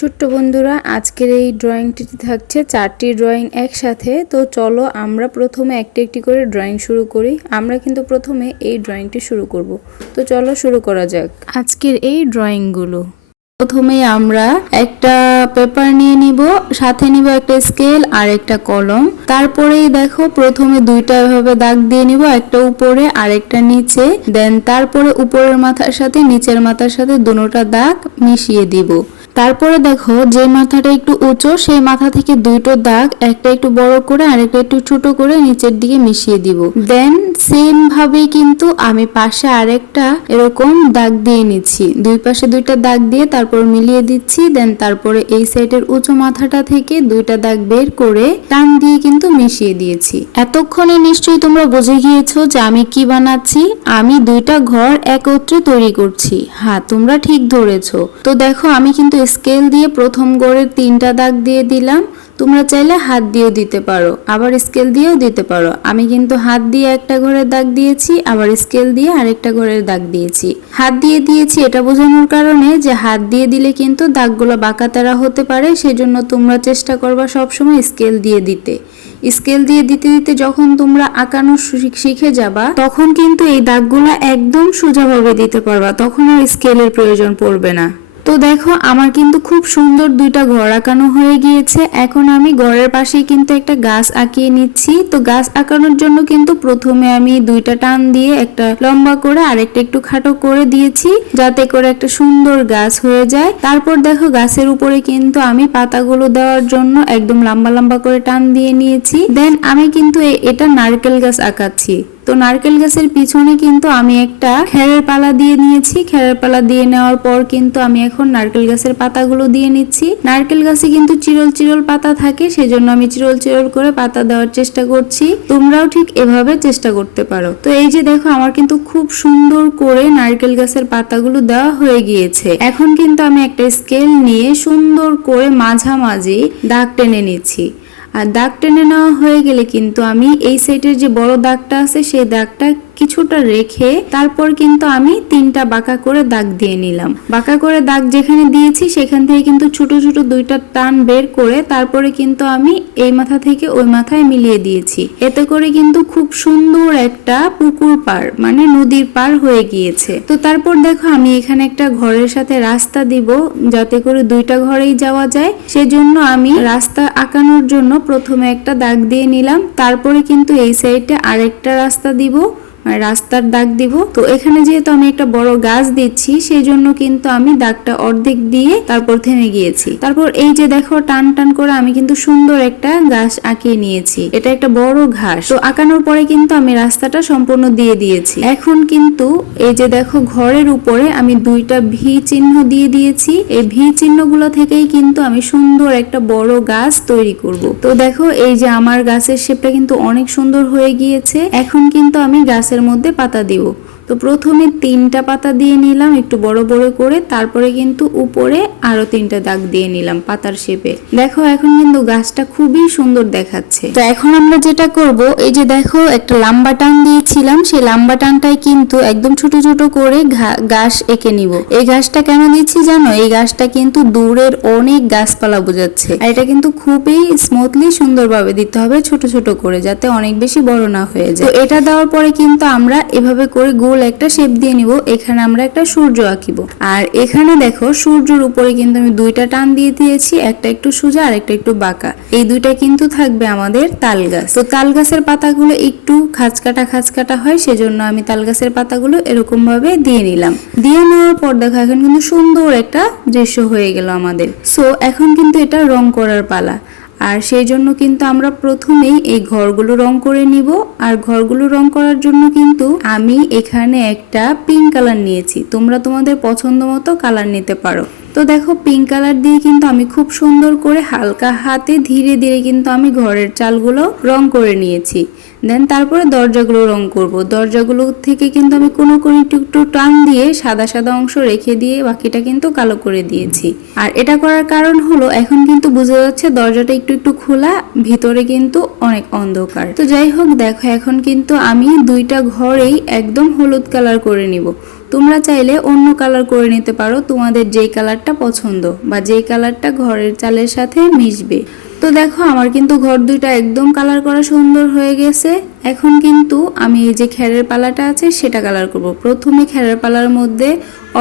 ছোট্ট বন্ধুরা, আজকের এই ড্রয়িংটিতে থাকছে 4টি ড্রয়িং একসাথে। তো চলো আমরা প্রথমে একটি একটি করে ড্রয়িং শুরু করি। আমরা কিন্তু প্রথমে এই ড্রয়িংটি শুরু করব। তো চলো শুরু করা যাক আজকের এই ড্রয়িংগুলো। প্রথমে আমরা একটা পেপার নিয়ে নিব, সাথে নিব একটা স্কেল আর একটা কলম। তারপরেই দেখো প্রথমে দুইটা এভাবে দাগ দিয়ে নিব, একটা উপরে আর একটা নিচে। দেন তারপরে উপরের মাথার সাথে নিচের মাথার সাথে দুটোটা দাগ মিশিয়ে দিব। তারপরে দেখো যে মাথাটা একটু উঁচু সেই মাথা থেকে দুটো দাগ, একটা একটু বড় করে আর একটা একটু ছোট করে নিচের দিকে মিশিয়ে দিব। দেন সেম ভাবেই কিন্তু আমি পাশে আরেকটা এরকম দাগ দিয়ে নিচ্ছি, দুই পাশে দুইটা দাগ দিয়ে তারপর মিলিয়ে দিচ্ছি। দেন তারপরে এই সাইডের উঁচু মাথাটা থেকে দুইটা দাগ বের করে টান দিয়ে কিন্তু মিশিয়ে দিয়েছি। এতক্ষণে নিশ্চয়ই তোমরা বুঝে গিয়েছো যে আমি কি বানাচ্ছি। আমি দুইটা ঘর একত্রে তৈরি করছি। হ্যাঁ, তোমরা ঠিক ধরেছো। তো দেখো আমি কিন্তু স্কেল দিয়ে প্রথম ঘরের 3টা দাগ দিয়ে দিলাম। তোমরা চাইলে হাত দিয়েও দিতে পারো, আবার স্কেল দিয়েও দিতে পারো। আমি কিন্তু হাত দিয়ে একটা ঘরের দাগ দিয়েছি, আবার স্কেল দিয়ে আরেকটা ঘরের দাগ দিয়েছি। হাত দিয়ে দিয়েছি এটা বোঝানোর কারণে যে হাত দিয়ে দিলে কিন্তু দাগগুলো বাঁকা তেরা হতে পারে, সেজন্য তোমরা চেষ্টা করবা সবসময় স্কেল দিয়ে দিতে। স্কেল দিয়ে দিতে দিতে যখন তোমরা আঁকানো শিখে যাবা তখন কিন্তু এই দাগগুলো একদম সোজাভাবে দিতে পারবা, তখন আর স্কেলের প্রয়োজন পড়বে না। তো দেখো আমার কিন্তু খুব সুন্দর দুইটা ঘর আঁকানো হয়ে গিয়েছে। এখন আমি ঘরের পাশেই কিন্তু একটা গাছ আঁকিয়ে নিচ্ছি। তো গাছ আঁকানোর জন্য কিন্তু প্রথমে আমি দুইটা টান দিয়ে একটা লম্বা করে আর একটা একটু খাটো করে দিয়েছি, যাতে করে একটা সুন্দর গাছ হয়ে যায়। তারপর দেখো গাছের উপরে কিন্তু আমি পাতাগুলো দেওয়ার জন্য একদম লম্বা লম্বা করে টান দিয়ে নিয়েছি। দেন আমি কিন্তু এটা নারকেল গাছ আঁকাচ্ছি। তো নারকেল গাছের পিছনে কিন্তু আমি একটা খেরের পালা দিয়ে নিয়েছি। খেরের পালা দিয়ে নেওয়ার পর কিন্তু আমি এখন নারকেল গাছের পাতাগুলো দিয়ে নিচ্ছি। নারকেল গাছে কিন্তু চিরল চিরল পাতা থাকে, সেজন্য আমি চিরল চিরল করে পাতা দেওয়ার চেষ্টা করছি। তোমরাও ঠিক এভাবে চেষ্টা করতে পারো। তো এই যে দেখো আমার কিন্তু খুব সুন্দর করে নারকেল গাছের পাতাগুলো দেওয়া হয়ে গিয়েছে। এখন কিন্তু আমি একটা স্কেল নিয়ে সুন্দর করে মাঝামাঝি দাগ টেনে নিচ্ছি। আর দাগ টেনে নেওয়া হয়ে গেলে কিন্তু আমি এই সাইডের যে বড় দাগটা আছে সেই দাগটা কিছুটা রেখে তারপর কিন্তু আমি 3টা বাঁকা করে দাগ দিয়ে নিলাম। বাঁকা করে দাগ যেখানে দিয়েছি সেখান থেকে কিন্তু ছোট ছোট দুইটা টান বের করে তারপরে কিন্তু আমি এই মাথা থেকে ওই মাথায় মিলিয়ে দিয়েছি। এতে করে কিন্তু খুব সুন্দর একটা পুকুর পার মানে নদীর পার হয়ে গিয়েছে। তো তারপর দেখো আমি এখানে একটা ঘরের সাথে রাস্তা দিব, যাতে করে দুইটা ঘরেই যাওয়া যায়। সেজন্য আমি রাস্তা আঁকানোর জন্য প্রথমে একটা দাগ দিয়ে নিলাম, তারপরে কিন্তু এই সাইডে আরেকটা রাস্তা দিব, রাস্তার দাগ দিব। তো এখানে যেহেতু আমি একটা বড় গাছ দিচ্ছি সেই জন্য কিন্তু আমি দাগটা অর্ধেক দিয়ে তারপর থেমে গিয়েছি। তারপর এই যে দেখো টান টান করে আমি কিন্তু সুন্দর একটা গাছ আঁকিয়ে নিয়েছি। এটা একটা বড় ঘাস। তো আঁকানোর পরে কিন্তু আমি রাস্তাটা সম্পূর্ণ দিয়ে দিয়েছি। এখন কিন্তু এই যে দেখো ঘরের উপরে আমি দুইটা ভি চিহ্ন দিয়ে দিয়েছি। এই ভি চিহ্নগুলো থেকেই কিন্তু আমি সুন্দর একটা বড় গাছ তৈরি করব। তো দেখো এই যে আমার গাছের শেপটা কিন্তু অনেক সুন্দর হয়ে গিয়েছে। এখন কিন্তু আমি গাছের মধ্যে পাতা দিব। তো প্রথমে 3টা পাতা দিয়ে নিলাম একটু বড় বড় করে, তারপরে কিন্তু উপরে আরো 3টা দাগ দিয়ে নিলাম পাতার শেপে। দেখো এখন কিন্তু গাছটা খুবই সুন্দর দেখাচ্ছে। তো এখন আমরা যেটা করব, এই যে দেখো একটা লম্বা টান দিয়েছিলাম, সেই লম্বা টানটাই কিন্তু একদম ছোট ছোট করে ঘাস এঁকে নিব। এই ঘাসটা কেন দিচ্ছি জানো? এই ঘাসটা কিন্তু দূরের অনেক গাছপালা বোঝাচ্ছে। আর এটা কিন্তু খুবই স্মুথলি সুন্দরভাবে দিতে হবে, ছোট ছোট করে, যাতে অনেক বেশি বড় না হয়ে যায়। তো এটা দেওয়ার পরে কিন্তু আমরা এভাবে করে গোল একটা শেপ দিয়ে নিব। এখানে আমরা একটা সূর্য আঁকিব। আর এখানে দেখো সূর্যের উপরে কিন্তু আমি দুইটা টান দিয়ে দিয়েছি, একটা একটু সোজা আর একটা একটু বাঁকা। এই দুইটা কিন্তু থাকবে আমাদের তাল গাছ। তো তাল গাছের পাতাগুলো একটু খাঁচকাটা খাঁচকাটা হয়, সেজন্য আমি তাল গাছের পাতাগুলো এরকম ভাবে দিয়ে নিলাম। দিয়ে নেওয়ার পর দেখো এখন কিন্তু সুন্দর একটা দৃশ্য হয়ে গেল আমাদের। সো এখন কিন্তু এটা রং করার পালা। আর সেই জন্য কিন্তু আমরা প্রথমেই এই ঘরগুলো রং করে নিব। আর ঘরগুলো রং করার জন্য কিন্তু আমি এখানে একটা পিঙ্ক কালার নিয়েছি। তোমরা তোমাদের পছন্দ মতো কালার নিতে পারো। তো দেখো পিঙ্ক কালার দিয়ে কিন্তু আমি খুব সুন্দর করে হালকা হাতে ধীরে ধীরে কিন্তু আমি ঘরের চালগুলো রং করে নিয়েছি। দেন তারপরে দরজাগুলো রং করব। দরজাগুলো থেকে কিন্তু আমি কোনো একটু টান দিয়ে সাদা সাদা অংশ রেখে দিয়ে বাকিটা কিন্তু কালো করে দিয়েছি। আর এটা করার কারণ হলো এখন কিন্তু বোঝা যাচ্ছে দরজাটা একটু একটু খোলা, ভিতরে কিন্তু অনেক অন্ধকার। তো যাই হোক দেখো এখন কিন্তু আমি দুইটা ঘরেই একদম হলুদ কালার করে নিব। তোমরা চাইলে অন্য কালার করে নিতে পারো, তোমাদের যেই কালারটা পছন্দ বা যেই কালারটা ঘরের চালের সাথে মিশবে। তো দেখো আমার কিন্তু ঘর দুইটা একদম কালার করা সুন্দর হয়ে গেছে। এখন কিন্তু আমি এই যে খেরের পালাটা আছে সেটা কালার করব। প্রথমে খেরের পালার মধ্যে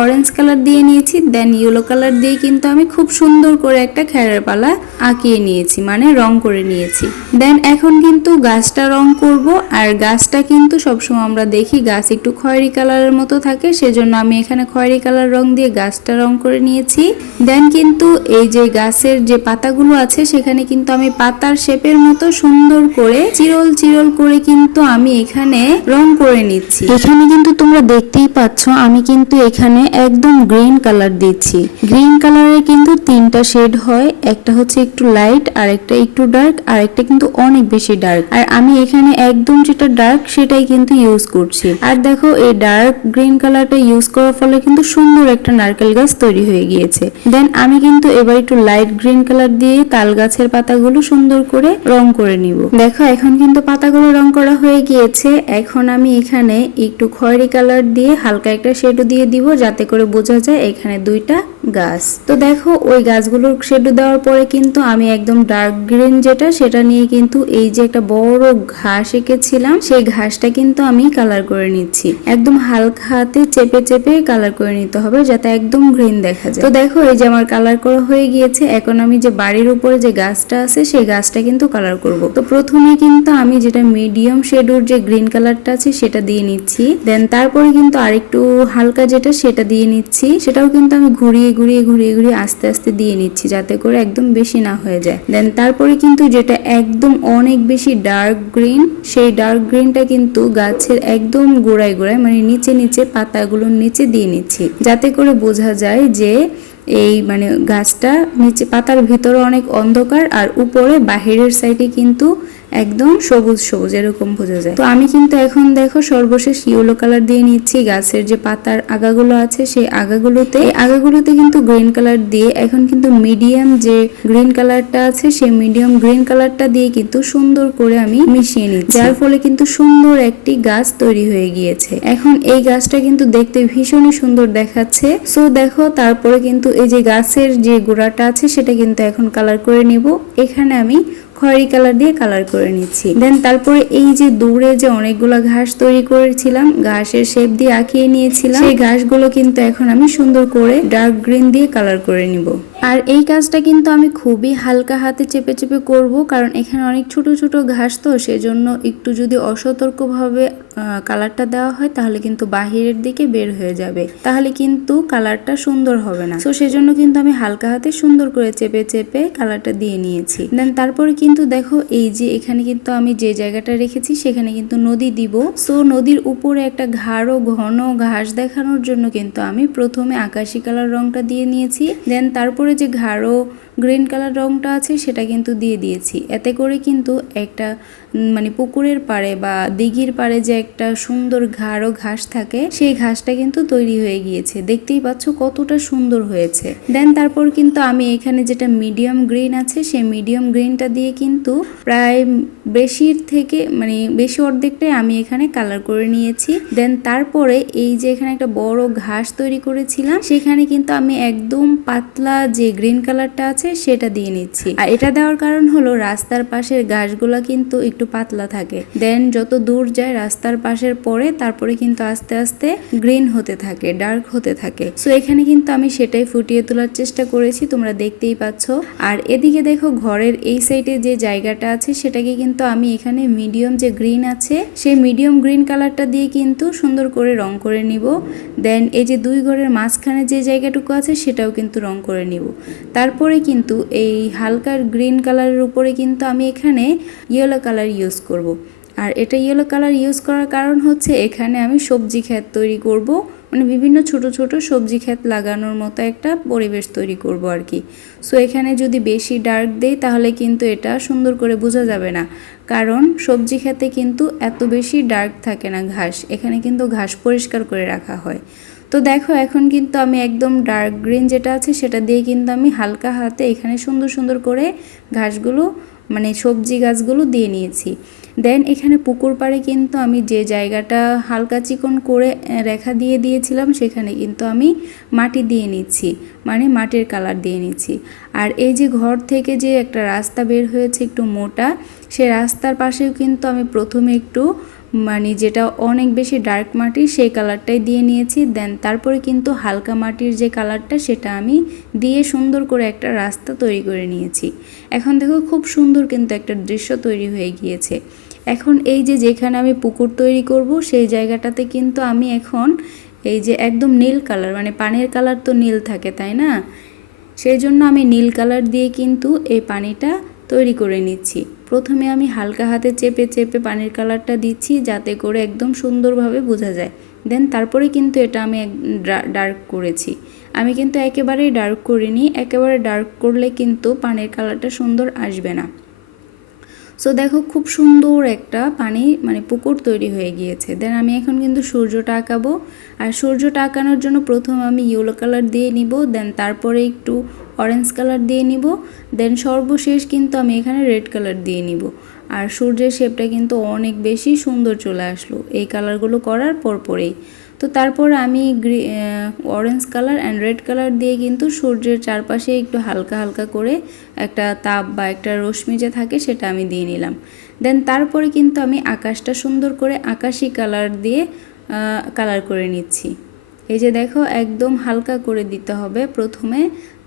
অরেঞ্জ কালার দিয়ে নিয়েছি, দেন ইয়েলো কালার দিয়ে কিন্তু আমি খুব সুন্দর করে একটা খেরের পালা আঁকিয়ে নিয়েছি, মানে রং করে নিয়েছি। দেন এখন কিন্তু গাছটা রং করব। আর গাছটা কিন্তু সবসময় আমরা দেখি গাছ একটু খয়েরি কালারের মতো থাকে, সেজন্য আমি এখানে খয়েরি কালার রং দিয়ে গাছটা রং করে নিয়েছি। দেন কিন্তু এই যে গাছের যে পাতাগুলো আছে সেখানে কিন্তু আমি পাতার শেপের মতো সুন্দর করে চিরল চিরল করে কিন্তু আমি এখানে রং করে নিচ্ছি। এখানে কিন্তু তোমরা দেখতেই পাচ্ছ আমি কিন্তু এখানে একদম গ্রিন কালার দিচ্ছি। গ্রিন কালারের কিন্তু তিনটা শেড হয়, একটা হচ্ছে একটু লাইট, আর একটা একটু ডার্ক, আর একটা কিন্তু অনেক বেশি ডার্ক। আর আমি এখানে একদম যেটা ডার্ক সেটাই কিন্তু ইউজ করছি। আর দেখো এই ডার্ক গ্রিন কালারটা ইউজ করার ফলে কিন্তু সুন্দর একটা নারকেল গাছ তৈরি হয়ে গিয়েছে। দেন আমি কিন্তু এবার একটু লাইট গ্রিন কালার দিয়ে তাল গাছের পাতাগুলো সুন্দর করে রং করে নিব। দেখো এখন কিন্তু পাতাগুলো রং করা হয়ে গিয়েছে। এখন আমি এখানে একটু খয়েরি কালার দিয়ে হালকা একটা শেডও দিয়ে দিব, যাতে করে বোঝা যায় এখানে দুইটা গাছ। তো দেখো ওই গাছগুলোর শেডো দেওয়ার পরে কিন্তু আমি একদম ডার্ক গ্রিন যেটা সেটা নিয়ে কিন্তু এই যে একটা বড় ঘাস এঁকেছিলাম সেই ঘাসটা কিন্তু আমি কালার করে নিচ্ছি। একদম হালকা হাতে চেপে চেপে কালার করে নিতে হবে যাতে একদম গ্রিন দেখা যায়। তো দেখো এই যে আমার কালার করা হয়ে গিয়েছে। এখন আমি যে বাড়ির উপরে যে গাছটা আছে সেই গাছটা কিন্তু কালার করব। তো প্রথমে কিন্তু আমি যেটা মিডিয়াম শেডোর যে গ্রিন কালারটা আছে সেটা দিয়ে নিচ্ছি। দেন তারপরে কিন্তু আরেকটু হালকা যেটা সেটা দিয়ে নিচ্ছি। সেটাও কিন্তু আমি ঘুরিয়ে ঘুরিয়ে ঘুরিয়ে ঘুরিয়ে আস্তে আস্তে দিয়ে নিচ্ছি যাতে করে একদম বেশি না হয়ে যায়। দেন তারপরে কিন্তু যেটা একদম অনেক বেশি ডার্ক গ্রিন সেই ডার্ক গ্রিনটা কিন্তু গাছের একদম গোড়ায় গোড়ায় মানে নিচে নিচে পাতাগুলোর নিচে দিয়ে নিচ্ছি, যাতে করে বোঝা যায় যে এই মানে গাছটা নিচে পাতার ভিতরে অনেক অন্ধকার আর উপরে বাহিরের সাইডে কিন্তু একদম সবুজ সবুজ এরকম বোঝা যায়। তো আমি কিন্তু এখন দেখো সর্বশেষ ইয়েলো কালার দিয়ে নিচ্ছি গাছের যে পাতার আগাগুলো আছে সেই আগাগুলোতে কিন্তু গ্রিন কালার দিয়ে এখন কিন্তু মিডিয়াম যে গ্রিন কালারটা আছে সেই মিডিয়াম গ্রিন কালারটা দিয়ে কিন্তু সুন্দর করে আমি মিশিয়ে নিচ্ছি, যার ফলে কিন্তু সুন্দর একটি গাছ তৈরি হয়ে গিয়েছে। এখন এই গাছটা কিন্তু দেখতে ভীষণই সুন্দর দেখাচ্ছে। সো দেখো তারপরে কিন্তু এই যে গাছের যে গোড়াটা আছে সেটা কিন্তু এখন কালার করে নিব। এখানে আমি খয়েরি কালার দিয়ে কালার করে নিচ্ছি। দেন তারপরে এই যে দূরে যে অনেকগুলো ঘাস তৈরি করেছিলাম, ঘাসের শেপ দিয়ে আঁকিয়ে নিয়েছিলাম, সেই ঘাসগুলো কিন্তু এখন আমি সুন্দর করে ডার্ক গ্রিন দিয়ে কালার করে নিব। আর এই কাজটা কিন্তু আমি খুবই হালকা হাতে চেপে চেপে করব, কারণ এখানে অনেক ছোট ছোট ঘাস, তো সেজন্য একটু যদি অসতর্কভাবে কালারটা দেওয়া হয় তাহলে কিন্তু বাহিরের দিকে বের হয়ে যাবে, তাহলে কিন্তু কালারটা সুন্দর হবে না। তো সেজন্য কিন্তু আমি হালকা হাতে সুন্দর করে চেপে চেপে কালারটা দিয়ে নিয়েছি। দেন তারপরে কিন্তু দেখো এই যে এখানে কিন্তু আমি যে জায়গাটা রেখেছি সেখানে কিন্তু নদী দিব। সো নদীর উপরে একটা গাঢ় ঘন ঘাস দেখানোর জন্য কিন্তু আমি প্রথমে আকাশি কালার রংটা দিয়ে নিয়েছি। দেন তারপরে যে গাঢ় গ্রিন কালার রংটা আছে সেটা কিন্তু দিয়ে দিয়েছি। এতে করে কিন্তু একটা মানে পুকুরের পাড়ে বা দিঘির পাড়ে যে একটা সুন্দর গাঢ় ঘাস থাকে সেই ঘাসটা কিন্তু তৈরি হয়ে গিয়েছে। দেখতেই পাচ্ছ কতটা সুন্দর হয়েছে। দেন তারপর কিন্তু আমি এখানে যেটা মিডিয়াম গ্রিন আছে সেই মিডিয়াম গ্রিনটা দিয়ে কিন্তু প্রায় বেশির থেকে মানে বেশি অর্ধেকটাই আমি এখানে কালার করে নিয়েছি। দেন তারপরে এই যে এখানে একটা বড় ঘাস তৈরি করেছিলাম সেখানে কিন্তু আমি একদম পাতলা যে গ্রিন কালারটা আছে সেটা দিয়ে নিচ্ছি। আর এটা দেওয়ার কারণ হলো রাস্তার পাশের ঘাসগুলা কিন্তু একটু পাতলা থাকে, দেন যত দূর যায় রাস্তার পাশের পরে তারপরে কিন্তু আস্তে আস্তে গ্রিন হতে থাকে, ডার্ক হতে থাকে। সো এখানে কিন্তু আমি সেটাই ফুটিয়ে তোলার চেষ্টা করেছি, তোমরা দেখতেই পাচ্ছ। আর এদিকে দেখো ঘরের এই সাইডে যে জায়গাটা আছে সেটাকে কিন্তু আমি এখানে মিডিয়াম যে গ্রিন আছে সেই মিডিয়াম গ্রিন কালারটা দিয়ে কিন্তু সুন্দর করে রং করে নিব। দেন এই যে দুই ঘরের মাঝখানে যে জায়গাটুকু আছে সেটাও কিন্তু রং করে নিব। তারপরে কিন্তু এই হালকা গ্রিন কালারের উপরে কিন্তু আমি এখানে ইয়েলো কালার ইউজ করব। আর এটা ইয়েলো কালার ইউজ করার কারণ হচ্ছে এখানে আমি সবজি ক্ষেত তৈরি করব, মানে বিভিন্ন ছোট ছোট সবজি ক্ষেত লাগানোর মতো একটা পরিবেশ তৈরি করব আর কি। সো এখানে যদি বেশি ডার্ক দেই তাহলে কিন্তু এটা সুন্দর করে বোঝা যাবে না, কারণ সবজি ক্ষেতে কিন্তু এত বেশি ডার্ক থাকে না ঘাস, এখানে কিন্তু ঘাস পরিষ্কার করে রাখা হয়। তো দেখো এখন কিন্তু আমি একদম ডার্ক গ্রিন যেটা আছে সেটা দিয়ে কিন্তু আমি হালকা হাতে এখানে সুন্দর সুন্দর করে ঘাসগুলো মানে সবজি গাছগুলো দিয়ে নিয়েছি। দেন এখানে পুকুর পাড়ে কিন্তু আমি যে জায়গাটা হালকা চিকন করে রেখা দিয়ে দিয়েছিলাম সেখানে কিন্তু আমি মাটি দিয়ে নিচ্ছি, মানে মাটির কালার দিয়ে নিচ্ছি। আর এই যে ঘর থেকে যে একটা রাস্তা বের হয়েছে একটু মোটা, সে রাস্তার পাশেও কিন্তু আমি প্রথমে একটু মানে যেটা অনেক বেশি ডার্ক মাটি সেই কালারটাই দিয়ে নিয়েছি। দেন তারপরে কিন্তু হালকা মাটির যে কালারটা সেটা আমি দিয়ে সুন্দর করে একটা রাস্তা তৈরি করে নিয়েছি। এখন দেখো খুব সুন্দর কিন্তু একটা দৃশ্য তৈরি হয়ে গিয়েছে। এখন এই যে যেখানে আমি পুকুর তৈরি করব সেই জায়গাটাতে কিন্তু আমি এখন এই যে একদম নীল কালার, মানে পানির কালার তো নীল থাকে তাই না, সেই জন্য আমি নীল কালার দিয়ে কিন্তু এই পানিটা তৈরি করে নিচ্ছি। প্রথমে আমি হালকা হাতে চেপে চেপে পানির কালারটা দিচ্ছি যাতে করে একদম সুন্দরভাবে বোঝা যায়। দেন তারপরে কিন্তু এটা আমি ডার্ক করেছি। আমি কিন্তু একেবারেই ডার্ক করিনি, একেবারে ডার্ক করলে কিন্তু পানির কালারটা সুন্দর আসবে না। সো দেখো খুব সুন্দর একটা পানি মানে পুকুর তৈরি হয়ে গিয়েছে। দেন আমি এখন কিন্তু সূর্যটা আঁকাবো। আর সূর্যটা আঁকানোর জন্য প্রথম আমি ইয়েলো কালার দিয়ে নিব, দেন তারপরে একটু অরেঞ্জ কালার দিয়ে নিব, দেন সর্বশেষ কিন্তু আমি এখানে রেড কালার দিয়ে নিব। আর সূর্যের শেপটা কিন্তু অনেক বেশি সুন্দর চলে আসলো এই কালারগুলো করার পরেই। তো তারপর আমি orange colour and red colour দিয়ে কিন্তু সূর্যের চারপাশে একটু হালকা হালকা করে একটা তাপ বা একটা রশ্মি যে থাকে সেটা আমি দিয়ে নিলাম। দেন তারপরে কিন্তু আমি আকাশটা সুন্দর করে আকাশি কালার দিয়ে কালার করে নিচ্ছি। এই যে দেখো একদম হালকা করে দিতে হবে প্রথমে,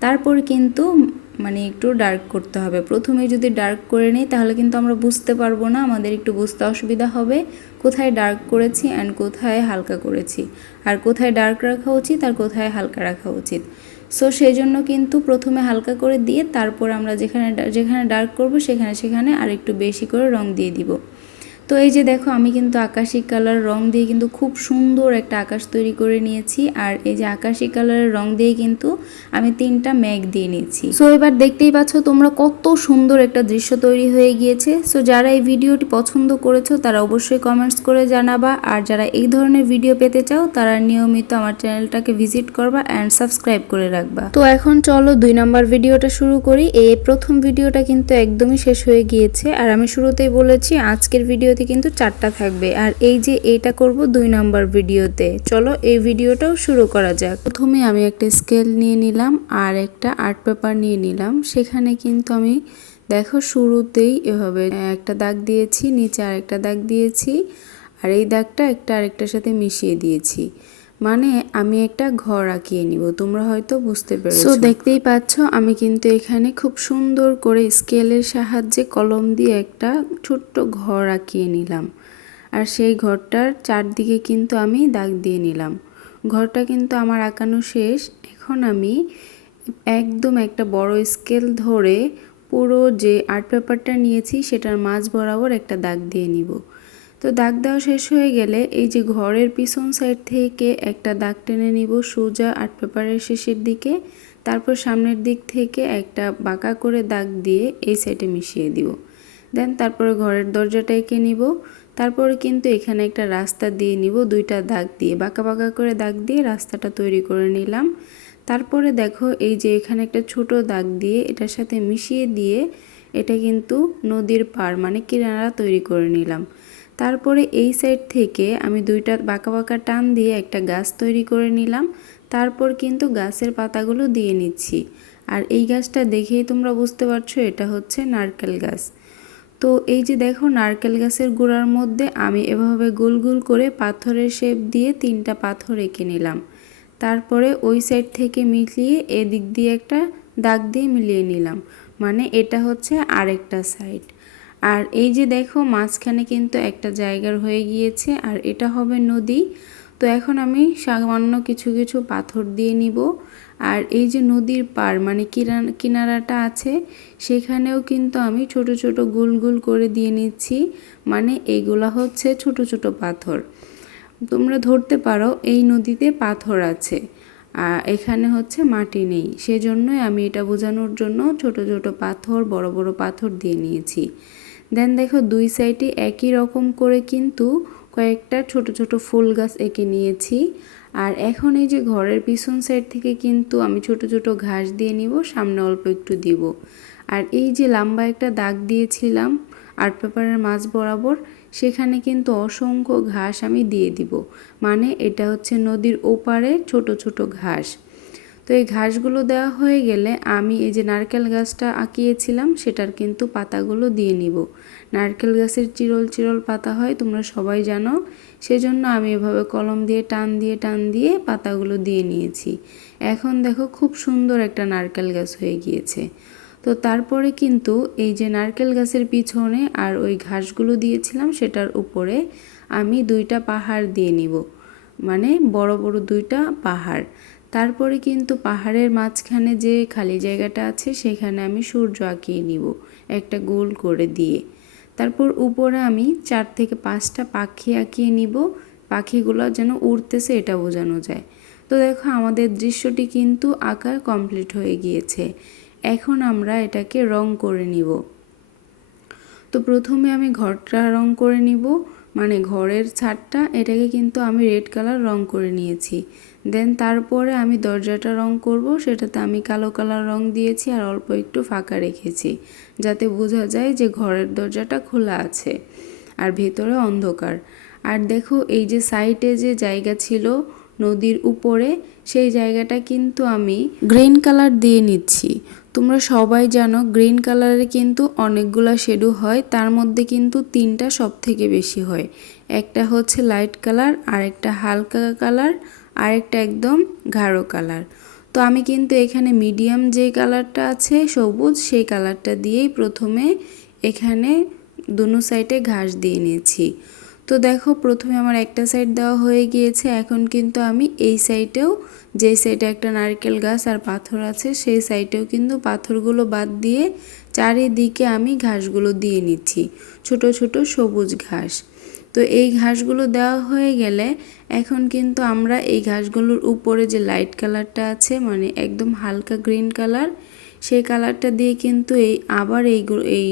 তারপর কিন্তু মানে একটু ডার্ক করতে হবে। প্রথমে যদি ডার্ক করে নিই তাহলে কিন্তু আমরা বুঝতে পারবো না, আমাদের একটু বুঝতে অসুবিধা হবে কোথায় ডার্ক করেছি অ্যান্ড কোথায় হালকা করেছি, আর কোথায় ডার্ক রাখা উচিত আর কোথায় হালকা রাখা উচিত। সো সেই জন্য কিন্তু প্রথমে হালকা করে দিয়ে তারপর আমরা যেখানে যেখানে ডার্ক করব সেখানে আর একটু বেশি করে রং দিয়ে দিব। তো এই যে দেখো আমি কিন্তু আকাশি কালার রং দিয়ে কিন্তু খুব সুন্দর একটা আকাশ তৈরি করে নিয়েছি। আর এই যে আকাশি কালারের রং দিয়ে কিন্তু আমি 3টা মেঘ দিয়ে নিয়েছি। সো এবার দেখতেই পাচ্ছ তোমরা কত সুন্দর একটা দৃশ্য তৈরি হয়ে গিয়েছে। সো যারা এই ভিডিওটি পছন্দ করেছো তারা অবশ্যই কমেন্টস করে জানাবা, আর যারা এই ধরনের ভিডিও পেতে চাও তারা নিয়মিত আমার চ্যানেলটাকে ভিজিট করবা অ্যান্ড সাবস্ক্রাইব করে রাখবা। তো এখন চলো 2 নম্বর ভিডিওটা শুরু করি। এই প্রথম ভিডিওটা কিন্তু একদমই শেষ হয়ে গিয়েছে, আর আমি শুরুতেই বলেছি আজকের ভিডিওতে কিন্তু 4টা থাকবে, আর এই যে এটা করব 2 নম্বর ভিডিওতে। চলো এই ভিডিওটাও শুরু করা যাক। প্রথমে আমি একটা স্কেল নিয়ে নিলাম আর একটা আর্ট পেপার নিয়ে নিলাম। সেখানে কিন্তু আমি দেখো শুরুতেই এভাবে একটা দাগ দিয়েছি, নিচে আরেকটা দাগ দিয়েছি, আর এই দাগটা একটা আরেকটার সাথে মিশিয়ে দিয়েছি, মানে আমি একটা ঘর আঁকিয়ে নিব। তোমরা হয়তো বুঝতে পেরেছো। সো দেখতেই পাচ্ছ আমি কিন্তু এখানে খুব সুন্দর করে স্কেলের সাহায্যে কলম দিয়ে একটা ছোট্ট ঘর আঁকিয়ে নিলাম, আর সেই ঘরটার চারদিকে কিন্তু আমি দাগ দিয়ে নিলাম। ঘরটা কিন্তু আমার আঁকানো শেষ। এখন আমি একদম একটা বড় স্কেল ধরে পুরো যে আর্ট পেপারটা নিয়েছি সেটার মাঝ বরাবর একটা দাগ দিয়ে নিব। তো দাগ দেওয়া শেষ হয়ে গেলে এই যে ঘরের পিছন সাইড থেকে একটা দাগ টেনে নিব সোজা আর্ট পেপারের শেষের দিকে, তারপর সামনের দিক থেকে একটা বাঁকা করে দাগ দিয়ে এই সাইডে মিশিয়ে দিব। দেন তারপরে ঘরের দরজাটা এঁকে নিব। তারপরে কিন্তু এখানে একটা রাস্তা দিয়ে নিব, 2টা দাগ দিয়ে বাঁকা বাঁকা করে দাগ দিয়ে রাস্তাটা তৈরি করে নিলাম। তারপরে দেখো এই যে এখানে একটা ছোট দাগ দিয়ে এটার সাথে মিশিয়ে দিয়ে এটা কিন্তু নদীর পাড় মানে কিনারা তৈরি করে নিলাম। তারপরে এই সাইড থেকে আমি 2টা বাঁকা বাঁকা টান দিয়ে একটা গাছ তৈরি করে নিলাম। তারপর কিন্তু গাছের পাতাগুলো দিয়ে নিচ্ছি। আর এই গাছটা দেখেই তোমরা বুঝতে পারছো এটা হচ্ছে নারকেল গাছ। তো এই যে দেখো নারকেল গাছের গোড়ার মধ্যে আমি এভাবে গোল গোল করে পাথরের শেপ দিয়ে 3টা পাথর এঁকে নিলাম। তারপরে ওই সাইড থেকে মিলিয়ে এদিক দিয়ে একটা দাগ দিয়ে মিলিয়ে নিলাম, মানে এটা হচ্ছে আরেকটা সাইড। আর এই যে দেখো মাঝখানে কিন্তু একটা জায়গার হয়ে গিয়েছে, আর এটা হবে নদী। তো এখন আমি সামান্য কিছু কিছু পাথর দিয়ে নিব। আর এই যে নদীর পাড় মানে কিনারাটা আছে সেখানেও কিন্তু আমি ছোট ছোট গোল গোল করে দিয়ে নিচ্ছি, মানে এইগুলা হচ্ছে ছোট ছোট পাথর। তোমরা ধরতে পারো এই নদীতে পাথর আছে, এখানে হচ্ছে মাটি নেই, সেজন্যই আমি এটা বোঝানোর জন্য ছোট ছোট পাথর বড় বড় পাথর দিয়ে নিয়েছি। দেন দেখো 2 সাইডে একই রকম করে কিন্তু কয়েকটা ছোট ছোট ফুল গাছ এঁকে নিয়েছি। আর এখন এই যে ঘরের পিছন সাইড থেকে কিন্তু আমি ছোট ছোট ঘাস দিয়ে নিব, সামনে অল্প একটু দিব। আর এই যে লম্বা একটা দাগ দিয়েছিলাম আর্ট পেপারের মাঝ বরাবর, সেখানে কিন্তু অসংখ্য ঘাস আমি দিয়ে দিব, মানে এটা হচ্ছে নদীর ওপারে ছোট ছোট ঘাস। তো এই ঘাসগুলো দেওয়া হয়ে গেলে আমি এই যে নারকেল গাছটা আঁকিয়েছিলাম সেটার কিন্তু পাতাগুলো দিয়ে নিব। নারকেল গাছের চিরল চিরল পাতা হয়, তোমরা সবাই জানো, সেজন্য আমি এভাবে কলম দিয়ে টান দিয়ে টান দিয়ে পাতাগুলো দিয়ে নিয়েছি। এখন দেখো খুব সুন্দর একটা নারকেল গাছ হয়ে গিয়েছে। তো তারপরে কিন্তু এই যে নারকেল গাছের পিছনে আর ওই ঘাসগুলো দিয়েছিলাম সেটার উপরে আমি দুইটা পাহাড় দিয়ে নিব, মানে বড় বড় দুইটা পাহাড়। তারপরে কিন্তু পাহাড়ের মাঝখানে যে খালি জায়গাটা আছে সেখানে আমি সূর্য আঁকিয়ে নিব একটা গোল করে দিয়ে। তারপর উপরে আমি 4 থেকে 5টা পাখি আঁকিয়ে নিব, পাখিগুলো যেন উড়তেছে এটা বোঝানো যায়। তো দেখো আমাদের দৃশ্যটি কিন্তু আঁকা কমপ্লিট হয়ে গিয়েছে। এখন আমরা এটাকে রং করে নিব। তো প্রথমে আমি ঘরটা রং করে নিব, মানে ঘরের ছাদটা, এটাকে কিন্তু আমি রেড কালার রং করে নিয়েছি। দেন তারপরে আমি দরজাটা রং করব, সেটাতে আমি কালো কালার রং দিয়েছি আর অল্প একটু ফাঁকা রেখেছি, যাতে বোঝা যায় যে ঘরের দরজাটা খোলা আছে আর ভেতরে অন্ধকার। আর দেখো এই যে সাইডে যে জায়গা ছিল নদীর উপরে, সেই জায়গাটা কিন্তু আমি গ্রিন কালার দিয়ে নিচ্ছি। তোমরা সবাই জানো গ্রিন কালারে কিন্তু অনেকগুলো শেডো হয়, তার মধ্যে কিন্তু 3টা সব থেকে বেশি হয়। একটা হচ্ছে লাইট কালার, আর একটা হালকা কালার, আর একটা একদম গাঢ় কালার। তো আমি কিন্তু এখানে মিডিয়াম যে কালারটা আছে সবুজ, সেই কালারটা দিয়েই প্রথমে এখানে দুনো সাইডে ঘাস দিয়ে নিয়েছি। তো দেখো প্রথমে আমার একটা সাইড দেওয়া হয়ে গিয়েছে, এখন কিন্তু আমি এই সাইডেও, যে সাইডে একটা নারকেল গাছ আর পাথর আছে সেই সাইডেও কিন্তু পাথরগুলো বাদ দিয়ে চারিদিকে আমি ঘাসগুলো দিয়ে নিচ্ছি, ছোট ছোট সবুজ ঘাস। তো এই ঘাসগুলো দেওয়া হয়ে গেলে এখন কিন্তু আমরা এই ঘাসগুলোর উপরে যে লাইট কালারটা আছে, মানে একদম হালকা গ্রিন কালার, সেই কালারটা দিয়ে কিন্তু আবার এই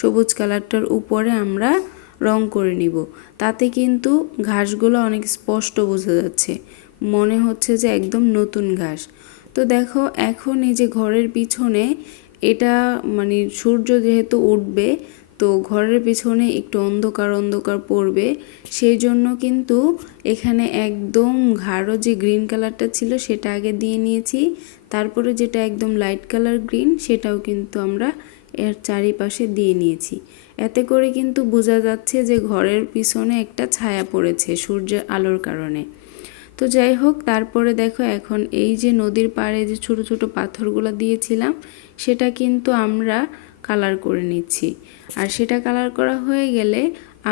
সবুজ কালারটার উপরে আমরা রং করে নিব। তাতে কিন্তু ঘাসগুলো অনেক স্পষ্ট বোঝা যাচ্ছে, মনে হচ্ছে যে একদম নতুন ঘাস। তো দেখো এখন এই যে ঘরের পিছনে এটা, মানে সূর্য যেহেতু উঠবে তো ঘরের পিছনে একটু অন্ধকার অন্ধকার পড়বে, সেই জন্য কিন্তু এখানে একদম গাঢ় যে গ্রিন কালারটা ছিল সেটা আগে দিয়ে নিয়েছি। তারপরে যেটা একদম লাইট কালার গ্রিন সেটাও কিন্তু আমরা এর চারিপাশে দিয়ে নিয়েছি। এতে করে কিন্তু বোঝা যাচ্ছে যে ঘরের পিছনে একটা ছায়া পড়েছে সূর্যের আলোর কারণে। তো যাই হোক, তারপরে দেখো এখন এই যে নদীর পাড়ে যে ছোট ছোট পাথরগুলো দিয়েছিলাম সেটা কিন্তু আমরা কালার করে নিচ্ছি। আর সেটা কালার করা হয়ে গেলে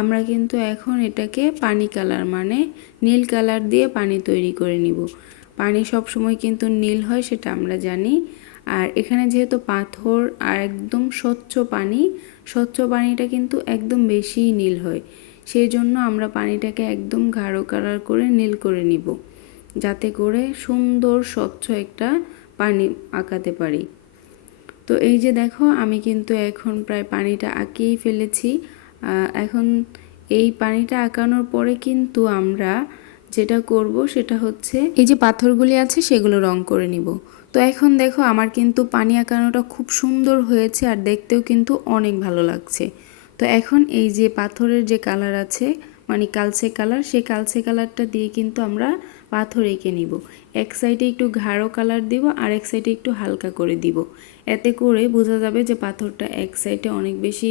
আমরা কিন্তু এখন এটাকে পানি কালার, মানে নীল কালার দিয়ে পানি তৈরি করে নিব। পানি সব সময় কিন্তু নীল হয় সেটা আমরা জানি। আর এখানে যেহেতু পাথর আর একদম স্বচ্ছ পানি, স্বচ্ছ পানিটা কিন্তু একদম বেশিই নীল হয়, সেই জন্য আমরা পানিটাকে একদম গাঢ় কালার করে নীল করে নিব, যাতে করে সুন্দর স্বচ্ছ একটা পানি আঁকাতে পারি। তো এই যে দেখো আমি কিন্তু এখন প্রায় পানিটা আঁকিয়েই ফেলেছি। এখন এই পানিটা আঁকানোর পরে কিন্তু আমরা যেটা করব সেটা হচ্ছে এই যে পাথরগুলি আছে সেগুলো রং করে নিব। তো এখন দেখো আমার কিন্তু পানি আঁকানোটা খুব সুন্দর হয়েছে আর দেখতেও কিন্তু অনেক ভালো লাগছে। তো এখন এই যে পাথরের যে কালার আছে, মানে কালচে কালার, সেই কালচে কালারটা দিয়ে কিন্তু আমরা পাথর এঁকে নিব। এক সাইডে একটু গাঢ় কালার দিব আর এক সাইডে একটু হালকা করে দিব, এতে করে বোঝা যাবে যে পাথরটা এক সাইডে অনেক বেশি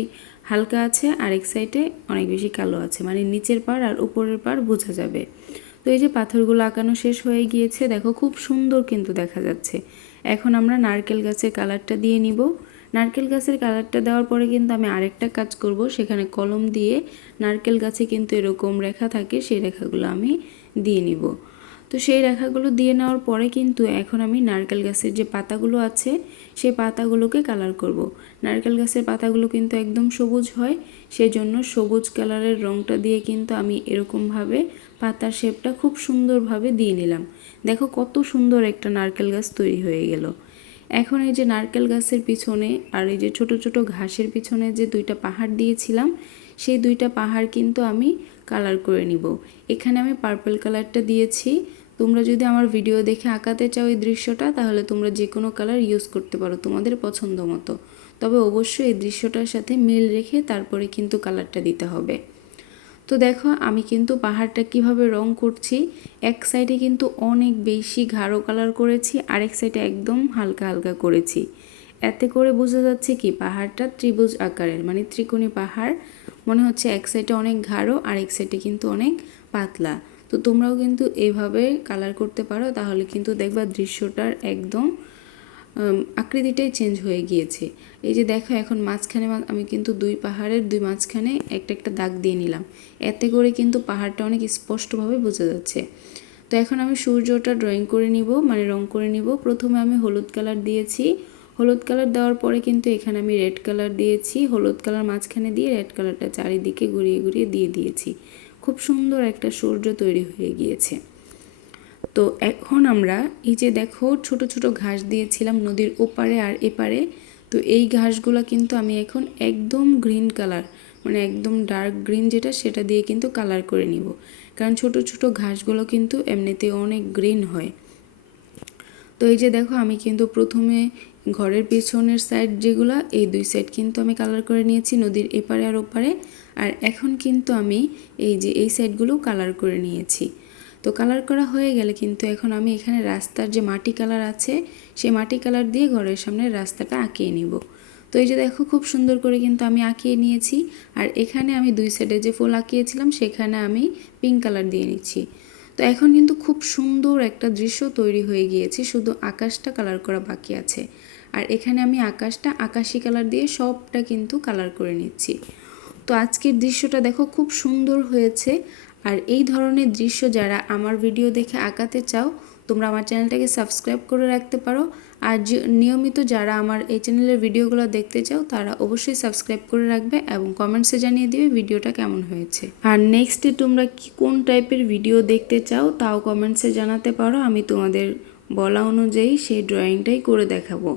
হালকা আছে আর এক সাইডে অনেক বেশি কালো আছে, মানে নিচের পাড় আর উপরের পাড় বোঝা যাবে। তো এই যে পাথরগুলো আঁকানো শেষ হয়ে গিয়েছে, দেখো খুব সুন্দর কিন্তু দেখা যাচ্ছে। এখন আমরা নারকেল গাছের কালারটা দিয়ে নিব। নারকেল গাছের কালারটা দেওয়ার পরে কিন্তু আমি আরেকটা কাজ করব, সেখানে কলম দিয়ে নারকেল গাছে কিন্তু এরকম রেখা থাকে, সেই রেখাগুলো আমি দিয়ে নিব। তো সেই রেখাগুলো দিয়ে নেওয়ার পরে কিন্তু এখন আমি নারকেল গাছের যে পাতাগুলো আছে সেই পাতাগুলোকে কালার করব। নারকেল গাছের পাতাগুলো কিন্তু একদম সবুজ হয়, সেই জন্য সবুজ কালারের রঙটা দিয়ে কিন্তু আমি এরকমভাবে পাতার শেপটা খুব সুন্দরভাবে দিয়ে নিলাম। দেখো কত সুন্দর একটা নারকেল গাছ তৈরি হয়ে গেল। এখন এই যে নারকেল গাছের পিছনে আর এই যে ছোট ছোট ঘাসের পিছনে যে দুইটা পাহাড় দিয়েছিলাম সেই দুইটা পাহাড় কিন্তু আমি কালার করে নিব। এখানে আমি পার্পল কালারটা দিয়েছি, তোমরা যদি আমার ভিডিও দেখে আঁকাতে চাও এই দৃশ্যটা, তাহলে তোমরা যে কোনো কালার ইউজ করতে পারো তোমাদের পছন্দ মতো। তবে অবশ্যই এই দৃশ্যটার সাথে মিল রেখে তারপরে কিন্তু কালারটা দিতে হবে। তো দেখো আমি কিন্তু পাহাড়টা কিভাবে রং করছি। এক সাইডে কিন্তু অনেক বেশি গাঢ় কালার করেছি, আরেক সাইডে একদম হালকা হালকা করেছি। এতে করে বোঝা যাচ্ছে কি পাহাড়টা ত্রিভুজ আকারের, মানে ত্রিকোণী পাহাড় মনে হচ্ছে। এক সাইডে অনেক গাঢ়, আরেক সাইডে কিন্তু অনেক পাতলা। তো তোমরাও কিন্তু এইভাবে কালার করতে পারো, তাহলে কিন্তু দেখবা দৃশ্যটার একদম আকৃতিটাই চেঞ্জ হয়ে গিয়েছে। এই যে দেখো এখন মাঝখানে আমি কিন্তু দুই পাহাড়ের দুই মাঝখানে একটা একটা দাগ দিয়ে নিলাম। এতে করে কিন্তু পাহাড়টা অনেক স্পষ্টভাবে বোঝা যাচ্ছে। তো এখন আমি সূর্যটা ড্রয়িং করে নিব, মানে রং করে নিব। প্রথমে আমি হলুদ কালার দিয়েছি, হলুদ কালার দেওয়ার পরে কিন্তু এখানে আমি রেড কালার দিয়েছি। হলুদ কালার মাঝখানে দিয়ে রেড কালারটা চারিদিকে ঘুরিয়ে ঘুরিয়ে দিয়ে দিয়েছি। খুব সুন্দর একটা সূর্য তৈরি হয়ে গিয়েছে। তো এখন আমরা এই যে দেখো ছোট ছোট ঘাস দিয়েছিলাম নদীর ওপারে আর এপারে, তো এই ঘাসগুলো কিন্তু আমি এখন একদম গ্রিন কালার, মানে একদম ডার্ক গ্রিন যেটা, সেটা দিয়ে কিন্তু কালার করে নিব। কারণ ছোট ছোট ঘাসগুলো কিন্তু এমনিতে অনেক গ্রিন হয়। তো এই যে দেখো আমি কিন্তু প্রথমে ঘরের পেছনের সাইড যেগুলো, এই দুই সাইড কিন্তু আমি কালার করে নিয়েছি নদীর এপারে আর ওপারে। আর এখন কিন্তু আমি এই যে এই সাইডগুলো কালার করে নিয়েছি। তো কালার করা হয়ে গেলে কিন্তু এখন আমি এখানে রাস্তার যে মাটি কালার আছে, সেই মাটি কালার দিয়ে ঘরের সামনে রাস্তাটা আঁকিয়ে নিব। তো এই যে দেখো খুব সুন্দর করে কিন্তু আমি আঁকিয়ে নিয়েছি। আর এখানে আমি দুই সাইডে যে ফুল আঁকিয়েছিলাম সেখানে আমি পিঙ্ক কালার দিয়ে নিচ্ছি। তো এখন কিন্তু খুব সুন্দর একটা দৃশ্য তৈরি হয়ে গিয়েছে, শুধু আকাশটা কালার করা বাকি আছে। আর এখানে আমি আকাশটা আকাশি কালার দিয়ে সবটা কিন্তু কালার করে নিচ্ছি। তো আজকের দৃশ্যটা দেখো খুব সুন্দর হয়েছে। আর এই ধরনের দৃশ্য যারা আমার ভিডিও দেখে আঁকাতে চাও, তোমরা আমার চ্যানেলটাকে সাবস্ক্রাইব করে রাখতে পারো। আর নিয়মিত যারা আমার এই চ্যানেলের ভিডিওগুলো দেখতে চাও, তারা অবশ্যই সাবস্ক্রাইব করে রাখবে এবং কমেন্টসে জানিয়ে দিবে ভিডিওটা কেমন হয়েছে। আর নেক্সটে তোমরা কোন টাইপের ভিডিও দেখতে চাও তাও কমেন্টসে জানাতে পারো, আমি তোমাদের বলা অনুযায়ী সেই ড্রয়িংটাই করে দেখাবো।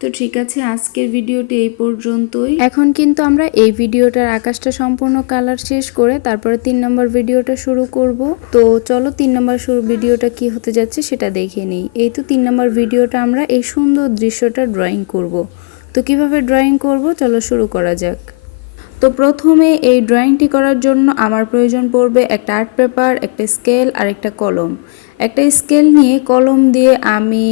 তো ঠিক আছে, আজকের ভিডিওটি এই পর্যন্তই। এখন কিন্তু আমরা এই ভিডিওটার আকাশটা সম্পূর্ণ কালার শেষ করে তারপরে 3 নম্বর ভিডিওটা শুরু করব। তো চলো 3 নম্বর ভিডিওটা কি হতে যাচ্ছে সেটা দেখে নিই। এই তো 3 নম্বর ভিডিওটা আমরা এই সুন্দর দৃশ্যটা ড্রয়িং করব। তো কিভাবে ড্রয়িং করব চলো শুরু করা যাক। তো প্রথমে এই ড্রয়িংটি করার জন্য আমার প্রয়োজন পড়বে একটা আর্ট পেপার, একটা স্কেল আর একটা কলম। একটা স্কেল নিয়ে কলম দিয়ে আমি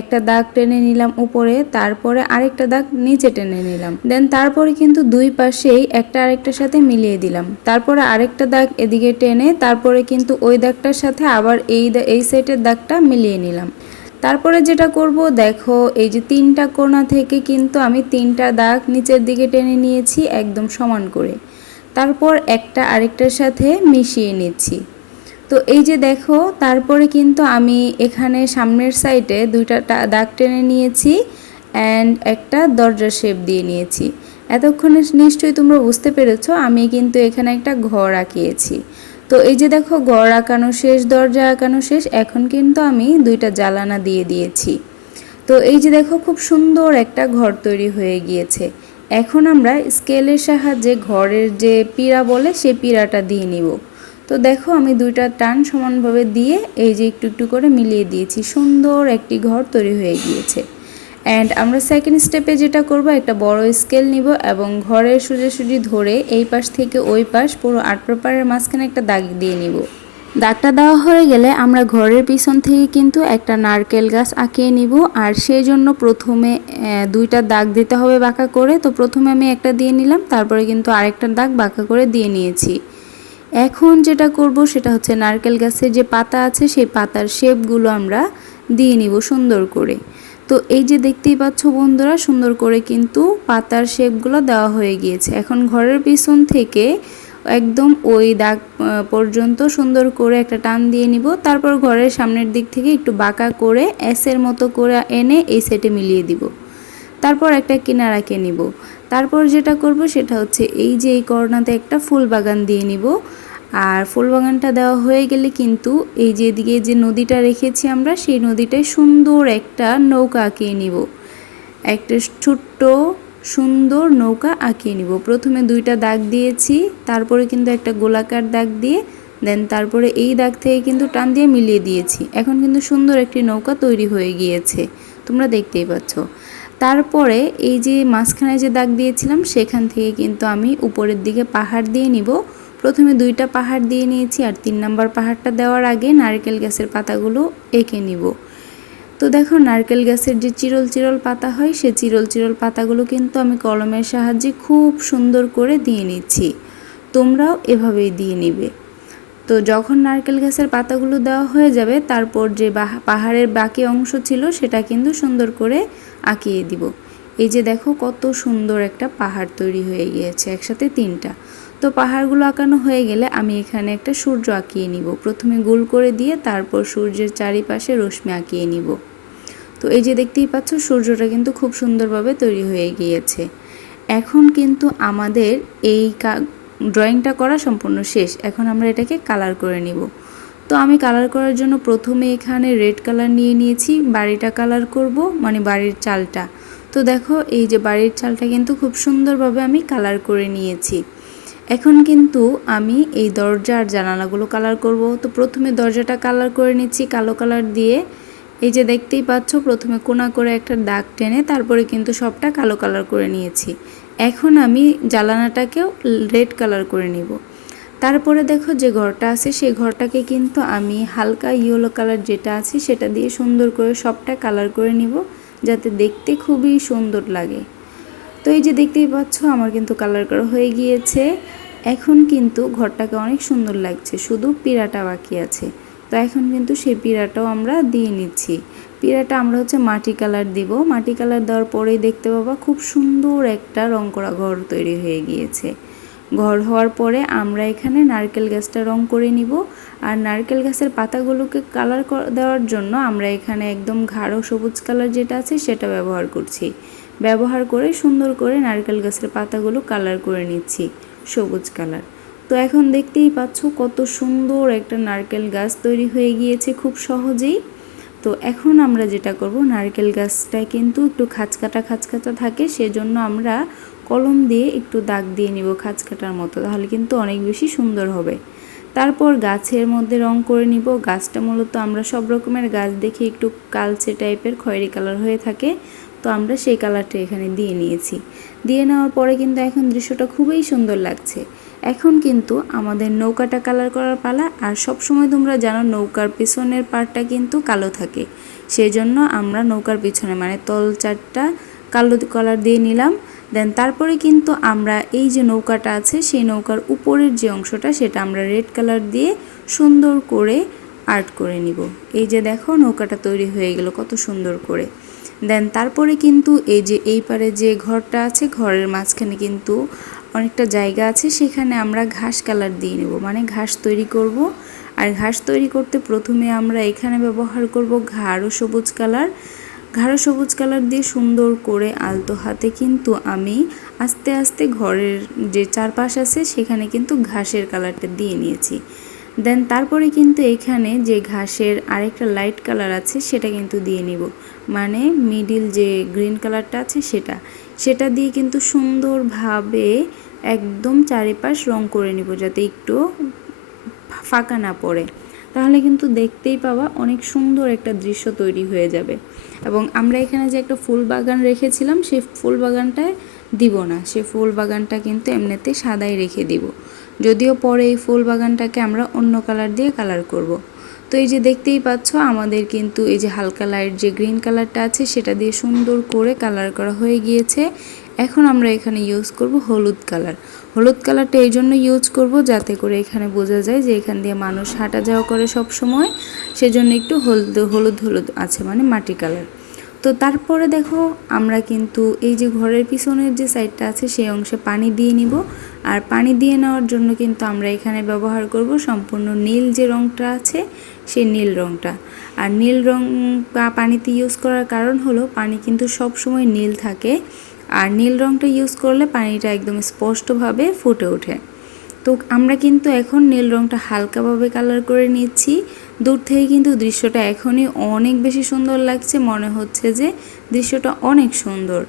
একটা দাগ টেনে নিলাম উপরে, তারপরে আরেকটা দাগ নিচে টেনে নিলাম। দেন তারপরে কিন্তু দুই পাশেই একটা আরেকটার সাথে মিলিয়ে দিলাম। তারপরে আরেকটা দাগ এদিকে টেনে তারপরে কিন্তু ওই দাগটার সাথে আবার এই সাইডের দাগটা মিলিয়ে নিলাম। তারপরে যেটা করব দেখো, এই যে 3টা কোণা থেকে কিন্তু আমি 3টা দাগ নিচের দিকে টেনে নিয়েছি একদম সমান করে। তারপর একটা আরেকটার সাথে মিশিয়ে নিচ্ছি। তো এই যে দেখো তারপরে কিন্তু আমি এখানে সামনের সাইডে 2টা দাগ টেনে নিয়েছি অ্যান্ড একটা দরজার শেপ দিয়ে নিয়েছি। এতক্ষণে নিশ্চয়ই তোমরা বুঝতে পেরেছো আমি কিন্তু এখানে একটা ঘর আঁকিয়েছি। তো এই যে দেখো ঘর আঁকানো শেষ, দরজা আঁকানো শেষ, এখন কিন্তু আমি 2টা জানালা দিয়ে দিয়েছি। তো এই যে দেখো খুব সুন্দর একটা ঘর তৈরি হয়ে গিয়েছে। এখন আমরা স্কেলের সাহায্যে ঘরের যে পিঁড়া বলে সেই পিঁড়াটা দিয়ে নিব। তো দেখো আমি 2টা টান সমানভাবে দিয়ে এই যে একটু একটু করে মিলিয়ে দিয়েছি, সুন্দর একটি ঘর তৈরি হয়ে গিয়েছে। অ্যান্ড আমরা সেকেন্ড স্টেপে যেটা করব, একটা বড় স্কেল নিব এবং ঘরের সোজাসুজি ধরে এই পাশ থেকে ওই পাশ পুরো আর্ট পেপারের মাঝখানে একটা দাগ দিয়ে নিব। দাগটা দেওয়া হয়ে গেলে আমরা ঘরের পিছন থেকে কিন্তু একটা নারকেল গাছ আঁকিয়ে নিব। আর সেই জন্য প্রথমে 2টা দাগ দিতে হবে বাঁকা করে। তো প্রথমে আমি একটা দিয়ে নিলাম, তারপরে কিন্তু আরেকটা দাগ বাঁকা করে দিয়ে নিয়েছি। এখন যেটা করব সেটা হচ্ছে নারকেল গাছের যে পাতা আছে সেই পাতার শেপগুলো আমরা দিয়ে নিব সুন্দর করে। তো এই যে দেখতেই পাচ্ছ বন্ধুরা, সুন্দর করে কিন্তু পাতার শেপগুলো দেওয়া হয়ে গিয়েছে। এখন ঘরের পিছন থেকে একদম ওই দাগ পর্যন্ত সুন্দর করে একটা টান দিয়ে নিব। তারপর ঘরের সামনের দিক থেকে একটু বাঁকা করে এসের মতো করে এনে এই সেটে মিলিয়ে দিব। তারপর একটা কিনার এঁকে নিব। তারপর যেটা করব সেটা হচ্ছে এই যে এই কর্নাতে একটা ফুল বাগান দিয়ে নিব। আর ফুল বাগানটা দেওয়া হয়ে গেলে কিন্তু এই যে এদিকে যে নদীটা রেখেছি আমরা, সেই নদীটায় সুন্দর একটা নৌকা আঁকিয়ে নিব। একটা ছোট্ট সুন্দর নৌকা আঁকিয়ে নিব। প্রথমে 2টা দাগ দিয়েছি, তারপরে কিন্তু একটা গোলাকার দাগ দিয়ে দেন তারপরে এই দাগ থেকে কিন্তু টান দিয়ে মিলিয়ে দিয়েছি। এখন কিন্তু সুন্দর একটি নৌকা তৈরি হয়ে গিয়েছে, তোমরা দেখতেই পাচ্ছ। তারপরে এই যে মাঝখানে যে দাগ দিয়েছিলাম সেখান থেকে কিন্তু আমি উপরের দিকে পাহাড় দিয়ে নিব। প্রথমে 2টা পাহাড় দিয়ে নিয়েছি, আর 3 নাম্বার পাহাড়টা দেওয়ার আগে নারকেল গাছের পাতাগুলো এঁকে নিব। তো দেখো নারকেল গাছের যে চিরল চিরল পাতা হয়, সে চিরল চিরল পাতাগুলো কিন্তু আমি কলমের সাহায্যে খুব সুন্দর করে দিয়ে নিচ্ছি। তোমরাও এভাবেই দিয়ে নিবে। তো যখন নারকেল গাছের পাতাগুলো দেওয়া হয়ে যাবে, তারপর যে পাহাড়ের বাকি অংশ ছিল সেটা কিন্তু সুন্দর করে আঁকিয়ে দিব। এই যে দেখো কত সুন্দর একটা পাহাড় তৈরি হয়ে গিয়েছে, একসাথে 3টা। তো পাহাড়গুলো আঁকানো হয়ে গেলে আমি এখানে একটা সূর্য আঁকিয়ে নিব। প্রথমে গোল করে দিয়ে তারপর সূর্যের চারিপাশে রশ্মি আঁকিয়ে নিব। তো এই যে দেখতেই পাচ্ছ সূর্যটা কিন্তু খুব সুন্দরভাবে তৈরি হয়ে গিয়েছে। এখন কিন্তু আমাদের এই ড্রয়িংটা করা সম্পূর্ণ শেষ। এখন আমরা এটাকে কালার করে নিব। তো আমি কালার করার জন্য প্রথমে এখানে রেড কালার নিয়ে নিয়েছি, বাড়িটা কালার করব, মানে বাড়ির চালটা। তো দেখো এই যে বাড়ির চালটা কিন্তু খুব সুন্দরভাবে আমি কালার করে নিয়েছি। এখন কিন্তু আমি এই দরজা আর জানালাগুলো কালার করব। তো প্রথমে দরজাটা কালার করে নিচ্ছি কালো কালার দিয়ে। এই যে দেখতেই পাচ্ছ প্রথমে কোনা করে একটা দাগ টেনে তারপরে কিন্তু সবটা কালো কালার করে নিয়েছি। এখন আমি জানালাটাকেও রেড কালার করে নিব। তারপরে দেখো যে ঘরটা আছে সেই ঘরটাকে কিন্তু আমি হালকা ইয়েলো কালার যেটা আছে সেটা দিয়ে সুন্দর করে সবটা কালার করে নিব, যাতে দেখতে খুবই সুন্দর লাগে। তো এই যে দেখতেই পাচ্ছ আমার কিন্তু কালার করা হয়ে গিয়েছে। এখন কিন্তু ঘরটাকে অনেক সুন্দর লাগছে, শুধু পিঁড়াটা বাকি আছে। তো এখন কিন্তু সেই পিঁড়াটাও আমরা দিয়ে নিচ্ছি। পিঁড়াটা আমরা হচ্ছে মাটি কালার দিব। মাটি কালার দেওয়ার পরেই দেখতে পাবা খুব সুন্দর একটা রং করা ঘর তৈরি হয়ে গিয়েছে। ঘর হওয়ার পরে আমরা এখানে নারকেল গাছটা রং করে নিব। আর নারকেল গাছের পাতাগুলোকে কালার দেওয়ার জন্য আমরা এখানে একদম গাঢ় সবুজ কালার যেটা আছে সেটা ব্যবহার করছি। ব্যবহার করে সুন্দর করে নারকেল গাছের পাতাগুলো কালার করে নিচ্ছি সবুজ কালার। তো এখন দেখতেই পাচ্ছ কত সুন্দর একটা নারকেল গাছ তৈরি হয়ে গিয়েছে খুব সহজেই। তো এখন আমরা যেটা করব, নারকেল গাছটায় কিন্তু একটু খাঁচকাটা খাঁচকাটা থাকে, সেজন্য আমরা কলম দিয়ে একটু দাগ দিয়ে নিব খাঁচকাটার মতো, তাহলে কিন্তু অনেক বেশি সুন্দর হবে। তারপর গাছের মধ্যে রং করে নিব। গাছটা মূলত আমরা সব রকমের গাছ দেখে একটু কালচে টাইপের খয়েরি কালার হয়ে থাকে, তো আমরা সেই কালারটা এখানে দিয়ে নিয়েছি। দিয়ে নেওয়ার পরে কিন্তু এখন দৃশ্যটা খুবই সুন্দর লাগছে। এখন কিন্তু আমাদের নৌকাটা কালার করার পালা। আর সব সময় তোমরা জানো নৌকার পিছনের পার্টটা কিন্তু কালো থাকে, সেই জন্য আমরা নৌকার পিছনে মানে তল চারটা কালো কালার দিয়ে নিলাম। দেন তারপরে কিন্তু আমরা এই যে নৌকাটা আছে সেই নৌকার উপরের যে অংশটা সেটা আমরা রেড কালার দিয়ে সুন্দর করে আর্ট করে নিব। এই যে দেখো নৌকাটা তৈরি হয়ে গেল কত সুন্দর করে। দেন তারপরে কিন্তু এই যে এই পারে যে ঘরটা আছে ঘরের মাঝখানে কিন্তু অনেকটা জায়গা আছে, সেখানে আমরা ঘাস কালার দিয়ে নেব, মানে ঘাস তৈরি করব। আর ঘাস তৈরি করতে প্রথমে আমরা এখানে ব্যবহার করব গাঢ় সবুজ কালার। গাঢ় সবুজ কালার দিয়ে সুন্দর করে আলতো হাতে কিন্তু আমি আস্তে আস্তে ঘরের যে চারপাশ আছে সেখানে কিন্তু ঘাসের কালারটা দিয়ে নিয়েছি। দেন তারপরে কিন্তু এখানে যে ঘাসের আরেকটা লাইট কালার আছে সেটা কিন্তু দিয়ে নিব, মানে মিডিল যে গ্রিন কালারটা আছে সেটা দিয়ে কিন্তু সুন্দরভাবে একদম চারিপাশ রং করে নিব, যাতে একটু ফাঁকা না পড়ে। তাহলে কিন্তু দেখতেই পাওয়া অনেক সুন্দর একটা দৃশ্য তৈরি হয়ে যাবে। এবং আমরা এখানে যে একটা ফুল বাগান রেখেছিলাম সেই ফুল বাগানটায় দিব না, সেই ফুল বাগানটা কিন্তু এমনিতে সাদাই রেখে দিব, যদিও পরে এই ফুল বাগানটাকে আমরা অন্য কালার দিয়ে কালার করব। তো এই যে দেখতেই পাচ্ছ আমাদের কিন্তু এই যে হালকা লাইট যে গ্রিন কালারটা আছে সেটা দিয়ে সুন্দর করে কালার করা হয়ে গিয়েছে। এখন আমরা এখানে ইউজ করব হলুদ কালার। হলুদ কালারটা এই জন্য ইউজ করব যাতে করে এখানে বোঝা যায় যে এখান দিয়ে মানুষ হাঁটা যাওয়া করে সব সময়, সেজন্য একটু হলুদ হলুদ হলুদ আছে, মানে মাটি কালার। তো তারপরে দেখো আমরা কিন্তু এই যে ঘরের পিছনের যে সাইডটা আছে সেই অংশে পানি দিয়ে নিব। আর পানি দিয়ে নেওয়ার জন্য কিন্তু আমরা এখানে ব্যবহার করব সম্পূর্ণ নীল যে রঙটা আছে সেই নীল রঙটা। আর নীল রঙ পানিতে ইউজ করার কারণ হলো পানি কিন্তু সব সময় নীল থাকে, আর নীল রঙটা ইউজ করলে পানিটা একদম স্পষ্টভাবে ফুটে ওঠে। তো আমরা কিন্তু এখন নীল রঙটা হালকাভাবে কালার করে নিচ্ছি। দূর থেকে কিন্তু দৃশ্যটা এখনই অনেক বেশি সুন্দর লাগছে, মনে হচ্ছে যে দৃশ্যটা অনেক সুন্দর,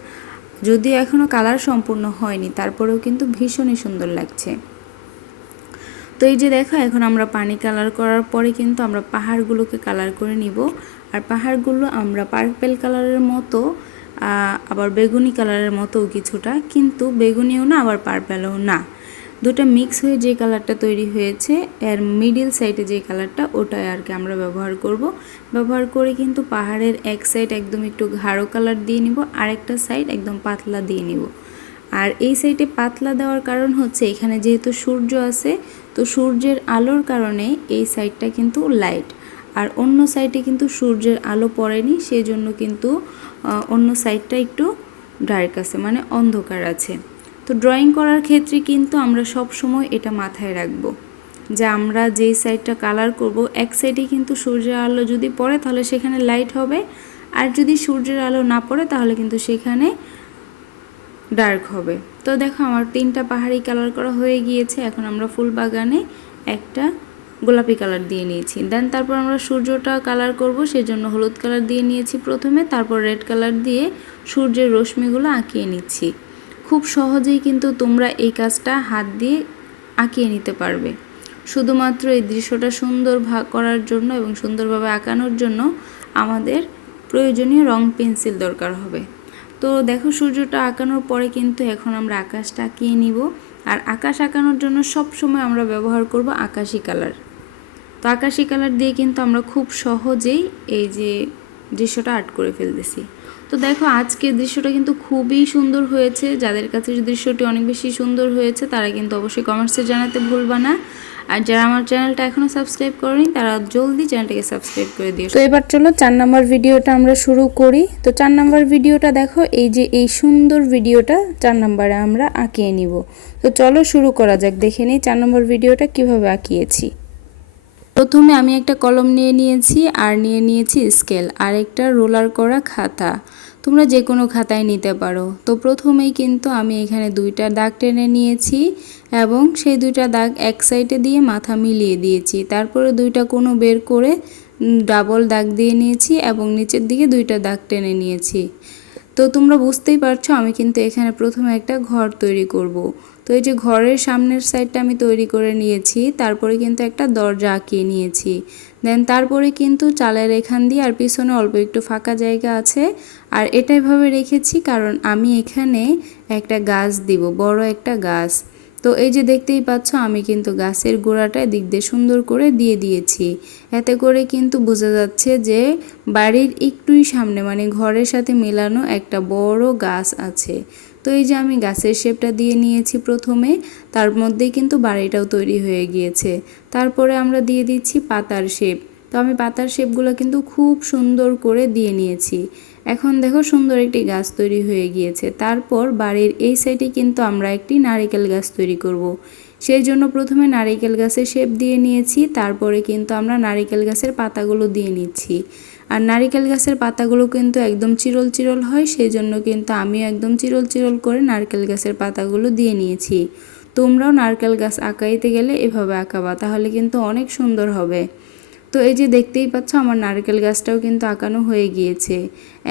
যদিও এখনও কালার সম্পূর্ণ হয়নি তারপরেও কিন্তু ভীষণই সুন্দর লাগছে। তো এই যে দেখো এখন আমরা পানি কালার করার পরে কিন্তু আমরা পাহাড়গুলোকে কালার করে নিব। আর পাহাড়গুলো আমরা পার্পেল কালারের মতো আবার বেগুনি কালারের মতো কিছুটা, কিন্তু বেগুনিও না আবার পার্পেলও না, দুটো মিক্স হয়ে যে কালারটা তৈরি হয়েছে এর মিডিল সাইডে যে কালারটা ওটাই আর কি আমরা ব্যবহার করব। ব্যবহার করে কিন্তু পাহাড়ের এক সাইড একদম একটু গাঢ় কালার দিয়ে নিব, আর একটা সাইড একদম পাতলা দিয়ে নিব। আর এই সাইডে পাতলা দেওয়ার কারণ হচ্ছে এখানে যেহেতু সূর্য আছে, তো সূর্যের আলোর কারণে এই সাইডটা কিন্তু লাইট, আর অন্য সাইডে কিন্তু সূর্যের আলো পড়েনি, সেই জন্য কিন্তু অন্য সাইডটা একটু ডার্ক আছে, মানে অন্ধকার আছে। তো ড্রয়িং করার ক্ষেত্রে কিন্তু আমরা সব সময় এটা মাথায় রাখব যে আমরা যেই সাইডটা কালার করব এক সাইডে কিন্তু সূর্যের আলো যদি পড়ে তাহলে সেখানে লাইট হবে, আর যদি সূর্যের আলো না পড়ে তাহলে কিন্তু সেখানে ডার্ক হবে। তো দেখো আমার 3টা পাহাড়ি কালার করা হয়ে গিয়েছে। এখন আমরা ফুল বাগানে একটা গোলাপি কালার দিয়ে নিয়েছি। দেন তারপর আমরা সূর্যটা কালার করব, সেজন্য হলুদ কালার দিয়ে নিয়েছি প্রথমে, তারপর রেড কালার দিয়ে সূর্যের রশ্মিগুলো আঁকিয়ে নিচ্ছি। খুব সহজেই কিন্তু তোমরা এই কাজটা হাত দিয়ে আঁকিয়ে নিতে পারবে। শুধুমাত্র এই দৃশ্যটা সুন্দর করার জন্য এবং সুন্দরভাবে আঁকানোর জন্য আমাদের প্রয়োজনীয় রং পেন্সিল দরকার হবে। তো দেখো সূর্যটা আঁকানোর পরে কিন্তু এখন আমরা আকাশটা আঁকিয়ে নিব। আর আকাশ আঁকানোর জন্য সব সময় আমরা ব্যবহার করব আকাশি কালার। তো আকাশি কালার দিয়ে কিন্তু আমরা খুব সহজেই এই যে দৃশ্যটা আর্ট করে ফেলতেছি। তো দেখো আজকের দৃশ্যটা কিন্তু খুবই সুন্দর হয়েছে। যাদের কাছে দৃশ্যটি অনেক বেশি সুন্দর হয়েছে তারা কিন্তু অবশ্যই কমেন্টসে জানাতে ভুলবা না। আর যারা আমার চ্যানেলটা এখনও সাবস্ক্রাইব করেনি তারা জলদি চ্যানেলটাকে সাবস্ক্রাইব করে দিও। তো এবার চলো 4 নাম্বার ভিডিওটা আমরা শুরু করি। তো 4 নাম্বার ভিডিওটা দেখো, এই যে এই সুন্দর ভিডিওটা 4 নাম্বারে আমরা আঁকিয়ে নিব। তো চলো শুরু করা যাক, দেখে নিই 4 নম্বর ভিডিওটা কিভাবে আঁকিয়েছি। প্রথমে আমি একটা কলম নিয়ে নিয়েছি আর নিয়ে নিয়েছি স্কেল আর একটা রোলার করা খাতা। তোমরা যে কোনো খাতায় নিতে পারো। তো প্রথমেই কিন্তু আমি এখানে 2টা দাগ টেনে নিয়েছি এবং সেই 2টা দাগ এক সাইডে দিয়ে মাথা মিলিয়ে দিয়েছি। তারপরে 2টা কোণ বের করে ডাবল দাগ দিয়ে নিয়েছি এবং নিচের দিকে 2টা দাগ টেনে নিয়েছি। তো তোমরা বুঝতেই পারছো আমি কিন্তু এখানে প্রথমে একটা ঘর তৈরি করব। তো এই যে ঘরের সামনের সাইডটা আমি তৈরি করে নিয়েছি, তারপরে কিন্তু একটা দরজা আঁকিয়ে নিয়েছি। দেন তারপরে কিন্তু চালের এখান দিয়ে আর পিছনে অল্প একটু ফাঁকা জায়গা আছে, আর এটা এভাবে রেখেছি কারণ আমি এখানে একটা গাছ দিব, বড় একটা গাছ। তো এই যে দেখতেই পাচ্ছ আমি কিন্তু গাছের গোড়াটা দিক দিয়ে সুন্দর করে দিয়ে দিয়েছি। এতে করে কিন্তু বোঝা যাচ্ছে যে বাড়ির একটুই সামনে মানে ঘরের সাথে মেলানো একটা বড় গাছ আছে। তো এই যে আমি গাছের শেপটা দিয়ে নিয়েছি প্রথমে, তার মধ্যেই কিন্তু বাড়িটাও তৈরি হয়ে গিয়েছে। তারপরে আমরা দিয়ে দিচ্ছি পাতার শেপ। তো আমি পাতার শেপগুলো কিন্তু খুব সুন্দর করে দিয়ে নিয়েছি। এখন দেখো সুন্দর একটি গাছ তৈরি হয়ে গিয়েছে। তারপর বাড়ির এই সাইডে কিন্তু আমরা একটি নারকেল গাছ তৈরি করব। সেই জন্য প্রথমে নারকেল গাছের শেপ দিয়ে নিয়েছি, তারপরে কিন্তু আমরা নারকেল গাছের পাতাগুলো দিয়ে নিচ্ছি। আর নারকেল গাছের পাতাগুলো কিন্তু একদম চিরল চিরল হয়, সেই জন্য কিন্তু আমিও একদম চিরল চিরল করে নারকেল গাছের পাতাগুলো দিয়ে নিয়েছি। তোমরাও নারকেল গাছ আঁকাইতে গেলে এভাবে আঁকাবা, তাহলে কিন্তু অনেক সুন্দর হবে। তো এই যে দেখতেই পাচ্ছ আমার নারকেল গাছটাও কিন্তু আঁকানো হয়ে গিয়েছে।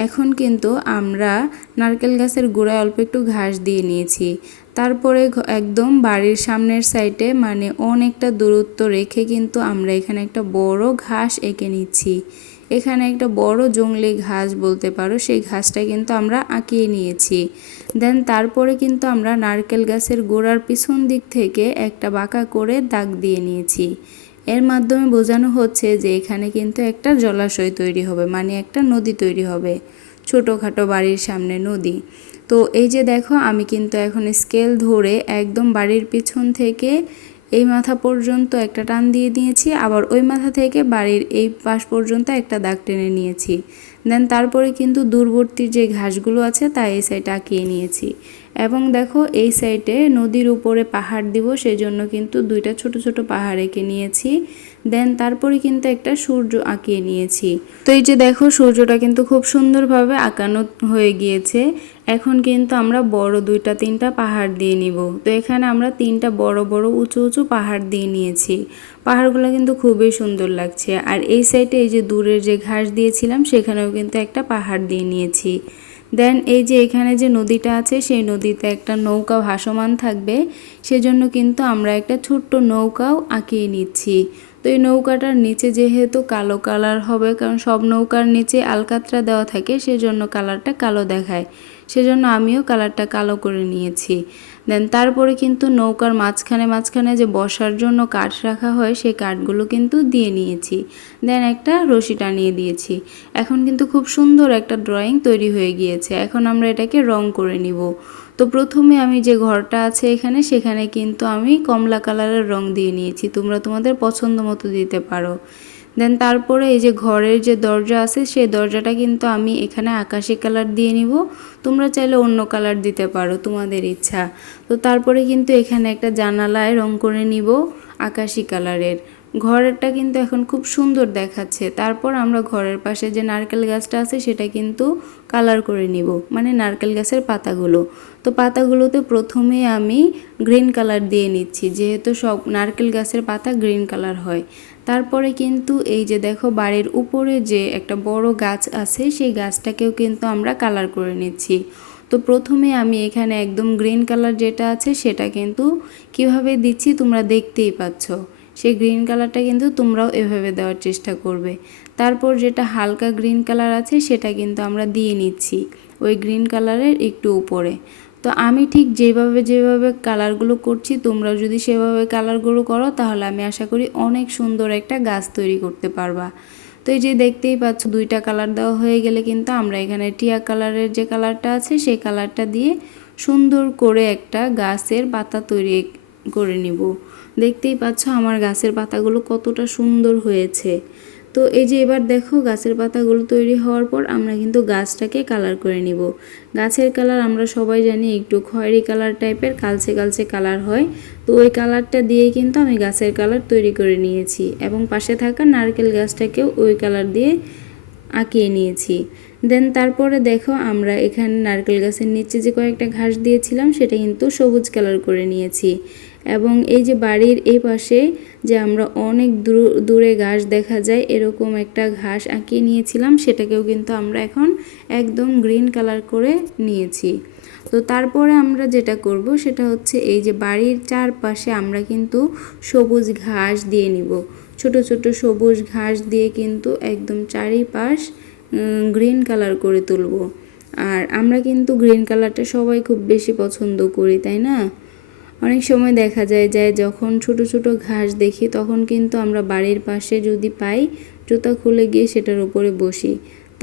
এখন কিন্তু আমরা নারকেল গাছের গোড়ায় অল্প একটু ঘাস দিয়ে নিয়েছি। তারপরে একদম বাড়ির সামনের সাইডে মানে অনেকটা দূরত্ব রেখে কিন্তু আমরা এখানে একটা বড় ঘাস এঁকে নিচ্ছি। এখানে একটা বড় জংলি ঘাস বলতে পারো, সেই ঘাসটা কিন্তু আমরা আঁকিয়ে নিয়েছি। দেন তারপরে কিন্তু আমরা নারকেল গাছের গোড়ার পিছন দিক থেকে একটা বাঁকা করে দাগ দিয়ে নিয়েছি। এর মাধ্যমে বোঝানো হচ্ছে যে এখানে কিন্তু একটা জলাশয় তৈরি হবে, মানে একটা নদী তৈরি হবে, ছোটোখাটো বাড়ির সামনে নদী। তো এই যে দেখো আমি কিন্তু এখন স্কেল ধরে একদম বাড়ির পিছন থেকে এই মাথা পর্যন্ত একটা টান দিয়ে দিয়েছি, আবার ওই মাথা থেকে বাড়ির এই পাশ পর্যন্ত একটা দাগ টেনে নিয়েছি। দেন তারপরে কিন্তু দূরবর্তী যে ঘাসগুলো আছে তা এই সাইডে আঁকিয়ে নিয়েছি। এবং দেখো এই সাইডে নদীর উপরে পাহাড় দিব, সেজন্য কিন্তু 2টা ছোট ছোট পাহাড় এঁকে নিয়েছি। দেন তারপরে কিন্তু একটা সূর্য আঁকিয়ে নিয়েছি। তো এই যে দেখো সূর্যটা কিন্তু খুব সুন্দরভাবে আঁকানো হয়ে গিয়েছে। এখন কিন্তু আমরা বড় 2টা 3টা পাহাড় দিয়ে নিব। তো এখানে আমরা 3টা বড় বড় উঁচু উঁচু পাহাড় দিয়ে নিয়েছি। পাহাড়গুলো কিন্তু খুবই সুন্দর লাগছে। আর এই সাইডে এই যে দূরের যে ঘাস দিয়েছিলাম সেখানেও কিন্তু একটা পাহাড় দিয়ে নিয়েছি। দেন এই যে এখানে যে নদীটা আছে সেই নদীতে একটা নৌকা ভাসমান থাকবে, সেজন্য কিন্তু আমরা একটা ছোট্ট নৌকাও আঁকিয়ে নিচ্ছি। তো এই নৌকাটার নিচে যেহেতু কালো কালার হবে, কারণ সব নৌকার নিচে আলকাতরা দেওয়া থাকে, সেজন্য কালারটা কালো দেখায়, সেজন্য আমিও কালারটা কালো করে নিয়েছি। দেন তারপরে কিন্তু নৌকার মাঝখানে মাঝখানে যে বসার জন্য কাঠ রাখা হয় সেই কাঠগুলো কিন্তু দিয়ে নিয়েছি। দেন একটা রশি টানিয়ে দিয়েছি। এখন কিন্তু খুব সুন্দর একটা ড্রয়িং তৈরি হয়ে গিয়েছে। এখন আমরা এটাকে রং করে নিব। তো প্রথমে আমি যে ঘরটা আছে এখানে, সেখানে কিন্তু আমি কমলা কালারের রং দিয়ে নিয়েছি, তোমরা তোমাদের পছন্দ মতো দিতে পারো। দেন তারপরে এই যে ঘরের যে দরজা আছে সেই দরজাটা কিন্তু আমি এখানে আকাশি কালার দিয়ে নিব, তোমরা চাইলে অন্য কালার দিতে পারো, তোমাদের ইচ্ছা। তো তারপরে কিন্তু এখানে একটা জানালায় রং করে নিব আকাশি কালারের। ঘরেরটা কিন্তু এখন খুব সুন্দর দেখাচ্ছে। তারপর আমরা ঘরের পাশে যে নারকেল গাছটা আছে সেটা কিন্তু কালার করে নিব, মানে নারকেল গাছের পাতাগুলো। তো পাতাগুলোতে প্রথমে আমি গ্রিন কালার দিয়ে নিচ্ছি, যেহেতু সব নারকেল গাছের পাতা গ্রিন কালার হয়। তারপরে কিন্তু এই যে দেখো বাড়ির উপরে যে একটা বড় গাছ আছে সেই গাছটাকেও কিন্তু আমরা কালার করে নিচ্ছি। তো প্রথমে আমি এখানে একদম গ্রিন কালার যেটা আছে সেটা কিন্তু কিভাবে দিচ্ছি তোমরা দেখতেই পাচ্ছ। সেই গ্রিন কালারটা কিন্তু তোমরাও এভাবে দেওয়ার চেষ্টা করবে। তারপর যেটা হালকা গ্রিন কালার আছে সেটা কিন্তু আমরা দিয়ে নিচ্ছি ওই গ্রিন কালারের একটু উপরে। তো আমি ঠিক যেভাবে যেভাবে কালারগুলো করছি তোমরা যদি সেভাবে কালারগুলো করো তাহলে আমি আশা করি অনেক সুন্দর একটা গাছ তৈরি করতে পারবা। তো এই যে দেখতেই পাচ্ছ দুইটা কালার দেওয়া হয়ে গেলে কিন্তু আমরা এখানে টিয়া কালারের যে কালারটা আছে সেই কালারটা দিয়ে সুন্দর করে একটা গাছের পাতা তৈরি করে নিব। দেখতেই পাচ্ছ আমার গাছের পাতাগুলো কতটা সুন্দর হয়েছে। তো এই যে এবার দেখো গাছের পাতাগুলো তৈরি হওয়ার পর আমরা কিন্তু গাছটাকে কালার করে নিব। গাছের কালার আমরা সবাই জানি একটু খয়েরি কালার টাইপের কালচে কালচে কালার হয়। তো ওই কালারটা দিয়েই কিন্তু আমি গাছের কালার তৈরি করে নিয়েছি, এবং পাশে থাকা নারকেল গাছটাকেও ওই কালার দিয়ে আঁকিয়ে নিয়েছি। দেন তারপরে দেখো আমরা এখানে নারকেল গাছের নিচে যে কয়েকটা ঘাস দিয়েছিলাম সেটা কিন্তু সবুজ কালার করে নিয়েছি। এবং এই যে বাড়ির এই পাশে যে আমরা অনেক দূরে ঘাস দেখা যায় এরকম একটা ঘাস আঁকিয়ে নিয়েছিলাম, সেটাকেও কিন্তু আমরা এখন একদম গ্রিন কালার করে নিয়েছি। তো তারপরে আমরা যেটা করব সেটা হচ্ছে এই যে বাড়ির চারপাশে আমরা কিন্তু সবুজ ঘাস দিয়ে নিব। ছোট ছোট সবুজ ঘাস দিয়ে কিন্তু একদম চারিপাশ গ্রিন কালার করে তুলব। আর আমরা কিন্তু গ্রিন কালারটা সবাই খুব বেশি পছন্দ করি, তাই না? অনেক সময় দেখা যায় যে যখন ছোট ছোট ঘাস দেখি তখন কিন্তু আমরা বাড়ির পাশে যদি পাই জুতা খুলে গিয়ে সেটার উপরে বসি,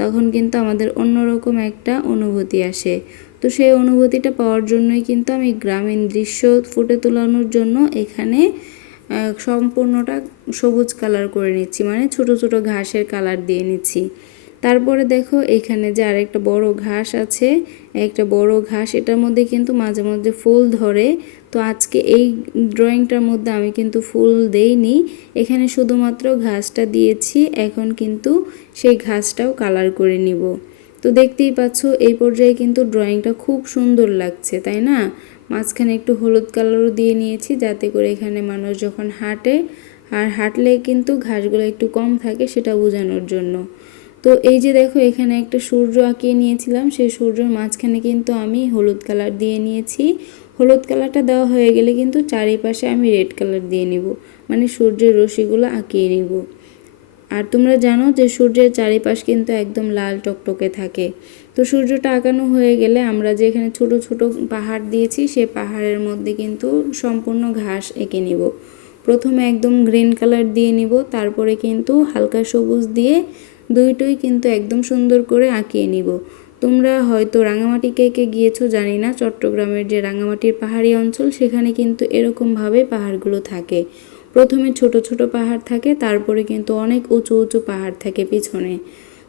তখন কিন্তু আমাদের অন্যরকম একটা অনুভূতি আসে। তো সেই অনুভূতিটা পাওয়ার জন্যই কিন্তু আমি গ্রামীণ দৃশ্য ফুটে তোলানোর জন্য এখানে সম্পূর্ণটা সবুজ কালার করে নিচ্ছি, মানে ছোট ছোট ঘাসের কালার দিয়ে নিচ্ছি। তারপরে দেখো এখানে যে আরেকটা বড় ঘাস আছে, একটা বড় ঘাস, এটার মধ্যে কিন্তু মাঝে মধ্যে ফুল ধরে। তো আজকে এই ড্রয়িংটার মধ্যে আমি কিন্তু ফুল দেইনি, এখানে শুধুমাত্র ঘাসটা দিয়েছি। এখন কিন্তু সেই ঘাসটাও কালার করে নিব। তো দেখতেই পাচ্ছ এই পর্যায়ে কিন্তু ড্রয়িংটা খুব সুন্দর লাগছে, তাই না? মাঝখানে একটু হলুদ কালারও দিয়ে নিয়েছি যাতে করে এখানে মানুষ যখন হাঁটে, আর হাঁটলে কিন্তু ঘাসগুলো একটু কম থাকে সেটা বোঝানোর জন্য। তো এই যে দেখো এখানে একটা সূর্য আঁকিয়ে নিয়েছিলাম, সেই সূর্যের মাঝখানে কিন্তু আমি হলুদ কালার দিয়ে নিয়েছি। হলুদ কালারটা দেওয়া হয়ে গেলে কিন্তু চারিপাশে আমি রেড কালার দিয়ে নিব, মানে সূর্যের রশ্মিগুলো আঁকিয়ে নিব। আর তোমরা জানো যে সূর্যের চারিপাশ কিন্তু একদম লাল টকটকে থাকে। তো সূর্যটা আঁকানো হয়ে গেলে আমরা যে এখানে ছোট ছোট পাহাড় দিয়েছি সেই পাহাড়ের মধ্যে কিন্তু সম্পূর্ণ ঘাস এঁকে নিব। প্রথমে একদম গ্রিন কালার দিয়ে নিব, তারপরে কিন্তু হালকা সবুজ দিয়ে দুইটাই কিন্তু একদম সুন্দর করে আঁকিয়ে নিব। তোমরা হয়তো রাঙামাটি কে গিয়েছো জানি না, চট্টগ্রামের যে রাঙামাটির পাহাড়ি অঞ্চল সেখানে কিন্তু এরকমভাবে পাহাড়গুলো থাকে। প্রথমে ছোট ছোট পাহাড় থাকে, তারপরে কিন্তু অনেক উঁচু উঁচু পাহাড় থাকে পিছনে।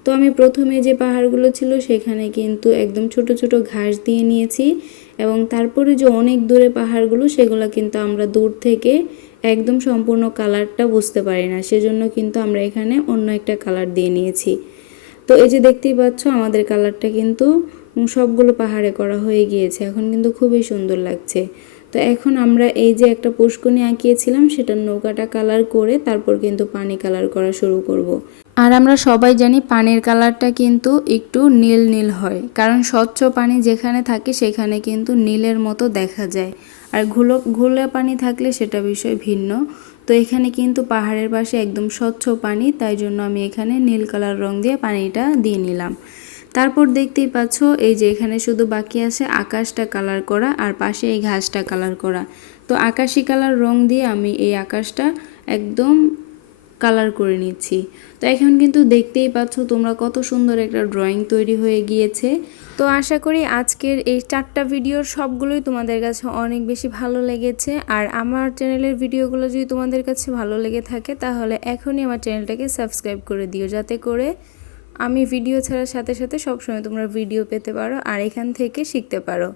তো আমি প্রথমে যে পাহাড়গুলো ছিল সেখানে কিন্তু একদম ছোট ছোট ঘাস দিয়ে নিয়েছি, এবং তারপরে যে অনেক দূরে পাহাড়গুলো সেগুলো কিন্তু আমরা দূর থেকে একদম সম্পূর্ণ কালারটা বুঝতে পারি না, সেজন্য কিন্তু আমরা এখানে অন্য একটা কালার দিয়ে নিয়েছি। তো এই যে দেখতেই পাচ্ছ আমাদের কালারটা কিন্তু সবগুলো পাহাড়ে করা হয়ে গিয়েছে, এখন কিন্তু খুবই সুন্দর লাগছে। তো এখন আমরা এই যে একটা পুষ্করণী আঁকিয়েছিলাম সেটার নৌকাটা কালার করে তারপর কিন্তু পানি কালার করা শুরু করব। আর আমরা সবাই জানি পানির কালারটা কিন্তু একটু নীল নীল হয়, কারণ স্বচ্ছ পানি যেখানে থাকে সেখানে কিন্তু নীলের মতো দেখা যায়, আর ঘোলা পানি থাকলে সেটা বিষয় ভিন্ন। তো এখানে কিন্তু পাহাড়ের পাশে একদম স্বচ্ছ পানি, তাই জন্য আমি এখানে নীল কালার রং দিয়ে পানিটা দিয়ে নিলাম। তারপর দেখতেই পাচ্ছ এই যে এখানে শুধু বাকি আছে আকাশটা কালার করা আর পাশে এই ঘাসটা কালার করা। তো আকাশি কালার রং দিয়ে আমি এই আকাশটা একদম কালার করে নিচ্ছি। তো এখন কিন্তু দেখতেই পাচ্ছ তোমরা কত সুন্দর একটা ড্রয়িং তৈরি হয়ে গিয়েছে। তো আশা করি আজকের এই 4টা ভিডিওর সবগুলোই তোমাদের কাছে অনেক বেশি ভালো লেগেছে। আর আমার চ্যানেলের ভিডিওগুলো যদি তোমাদের কাছে ভালো লেগে থাকে তাহলে এখনই আমার চ্যানেলটাকে সাবস্ক্রাইব করে দিও, যাতে করে আমি ভিডিও ছাড়ার সাথে সাথে সবসময় তোমরা ভিডিও পেতে পারো আর এখান থেকে শিখতে পারো।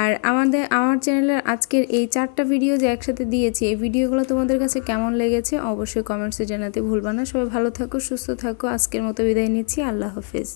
আর আমার চ্যানেলের আজকের এই 4টা ভিডিও যে একসাথে দিয়েছি, এই ভিডিওগুলো তোমাদের কাছে কেমন লেগেছে অবশ্যই কমেন্টসে জানাতে ভুলবা না। সবাই ভালো থাকো, সুস্থ থাকো। আজকের মতো বিদায় নিচ্ছি। আল্লাহ হাফেজ।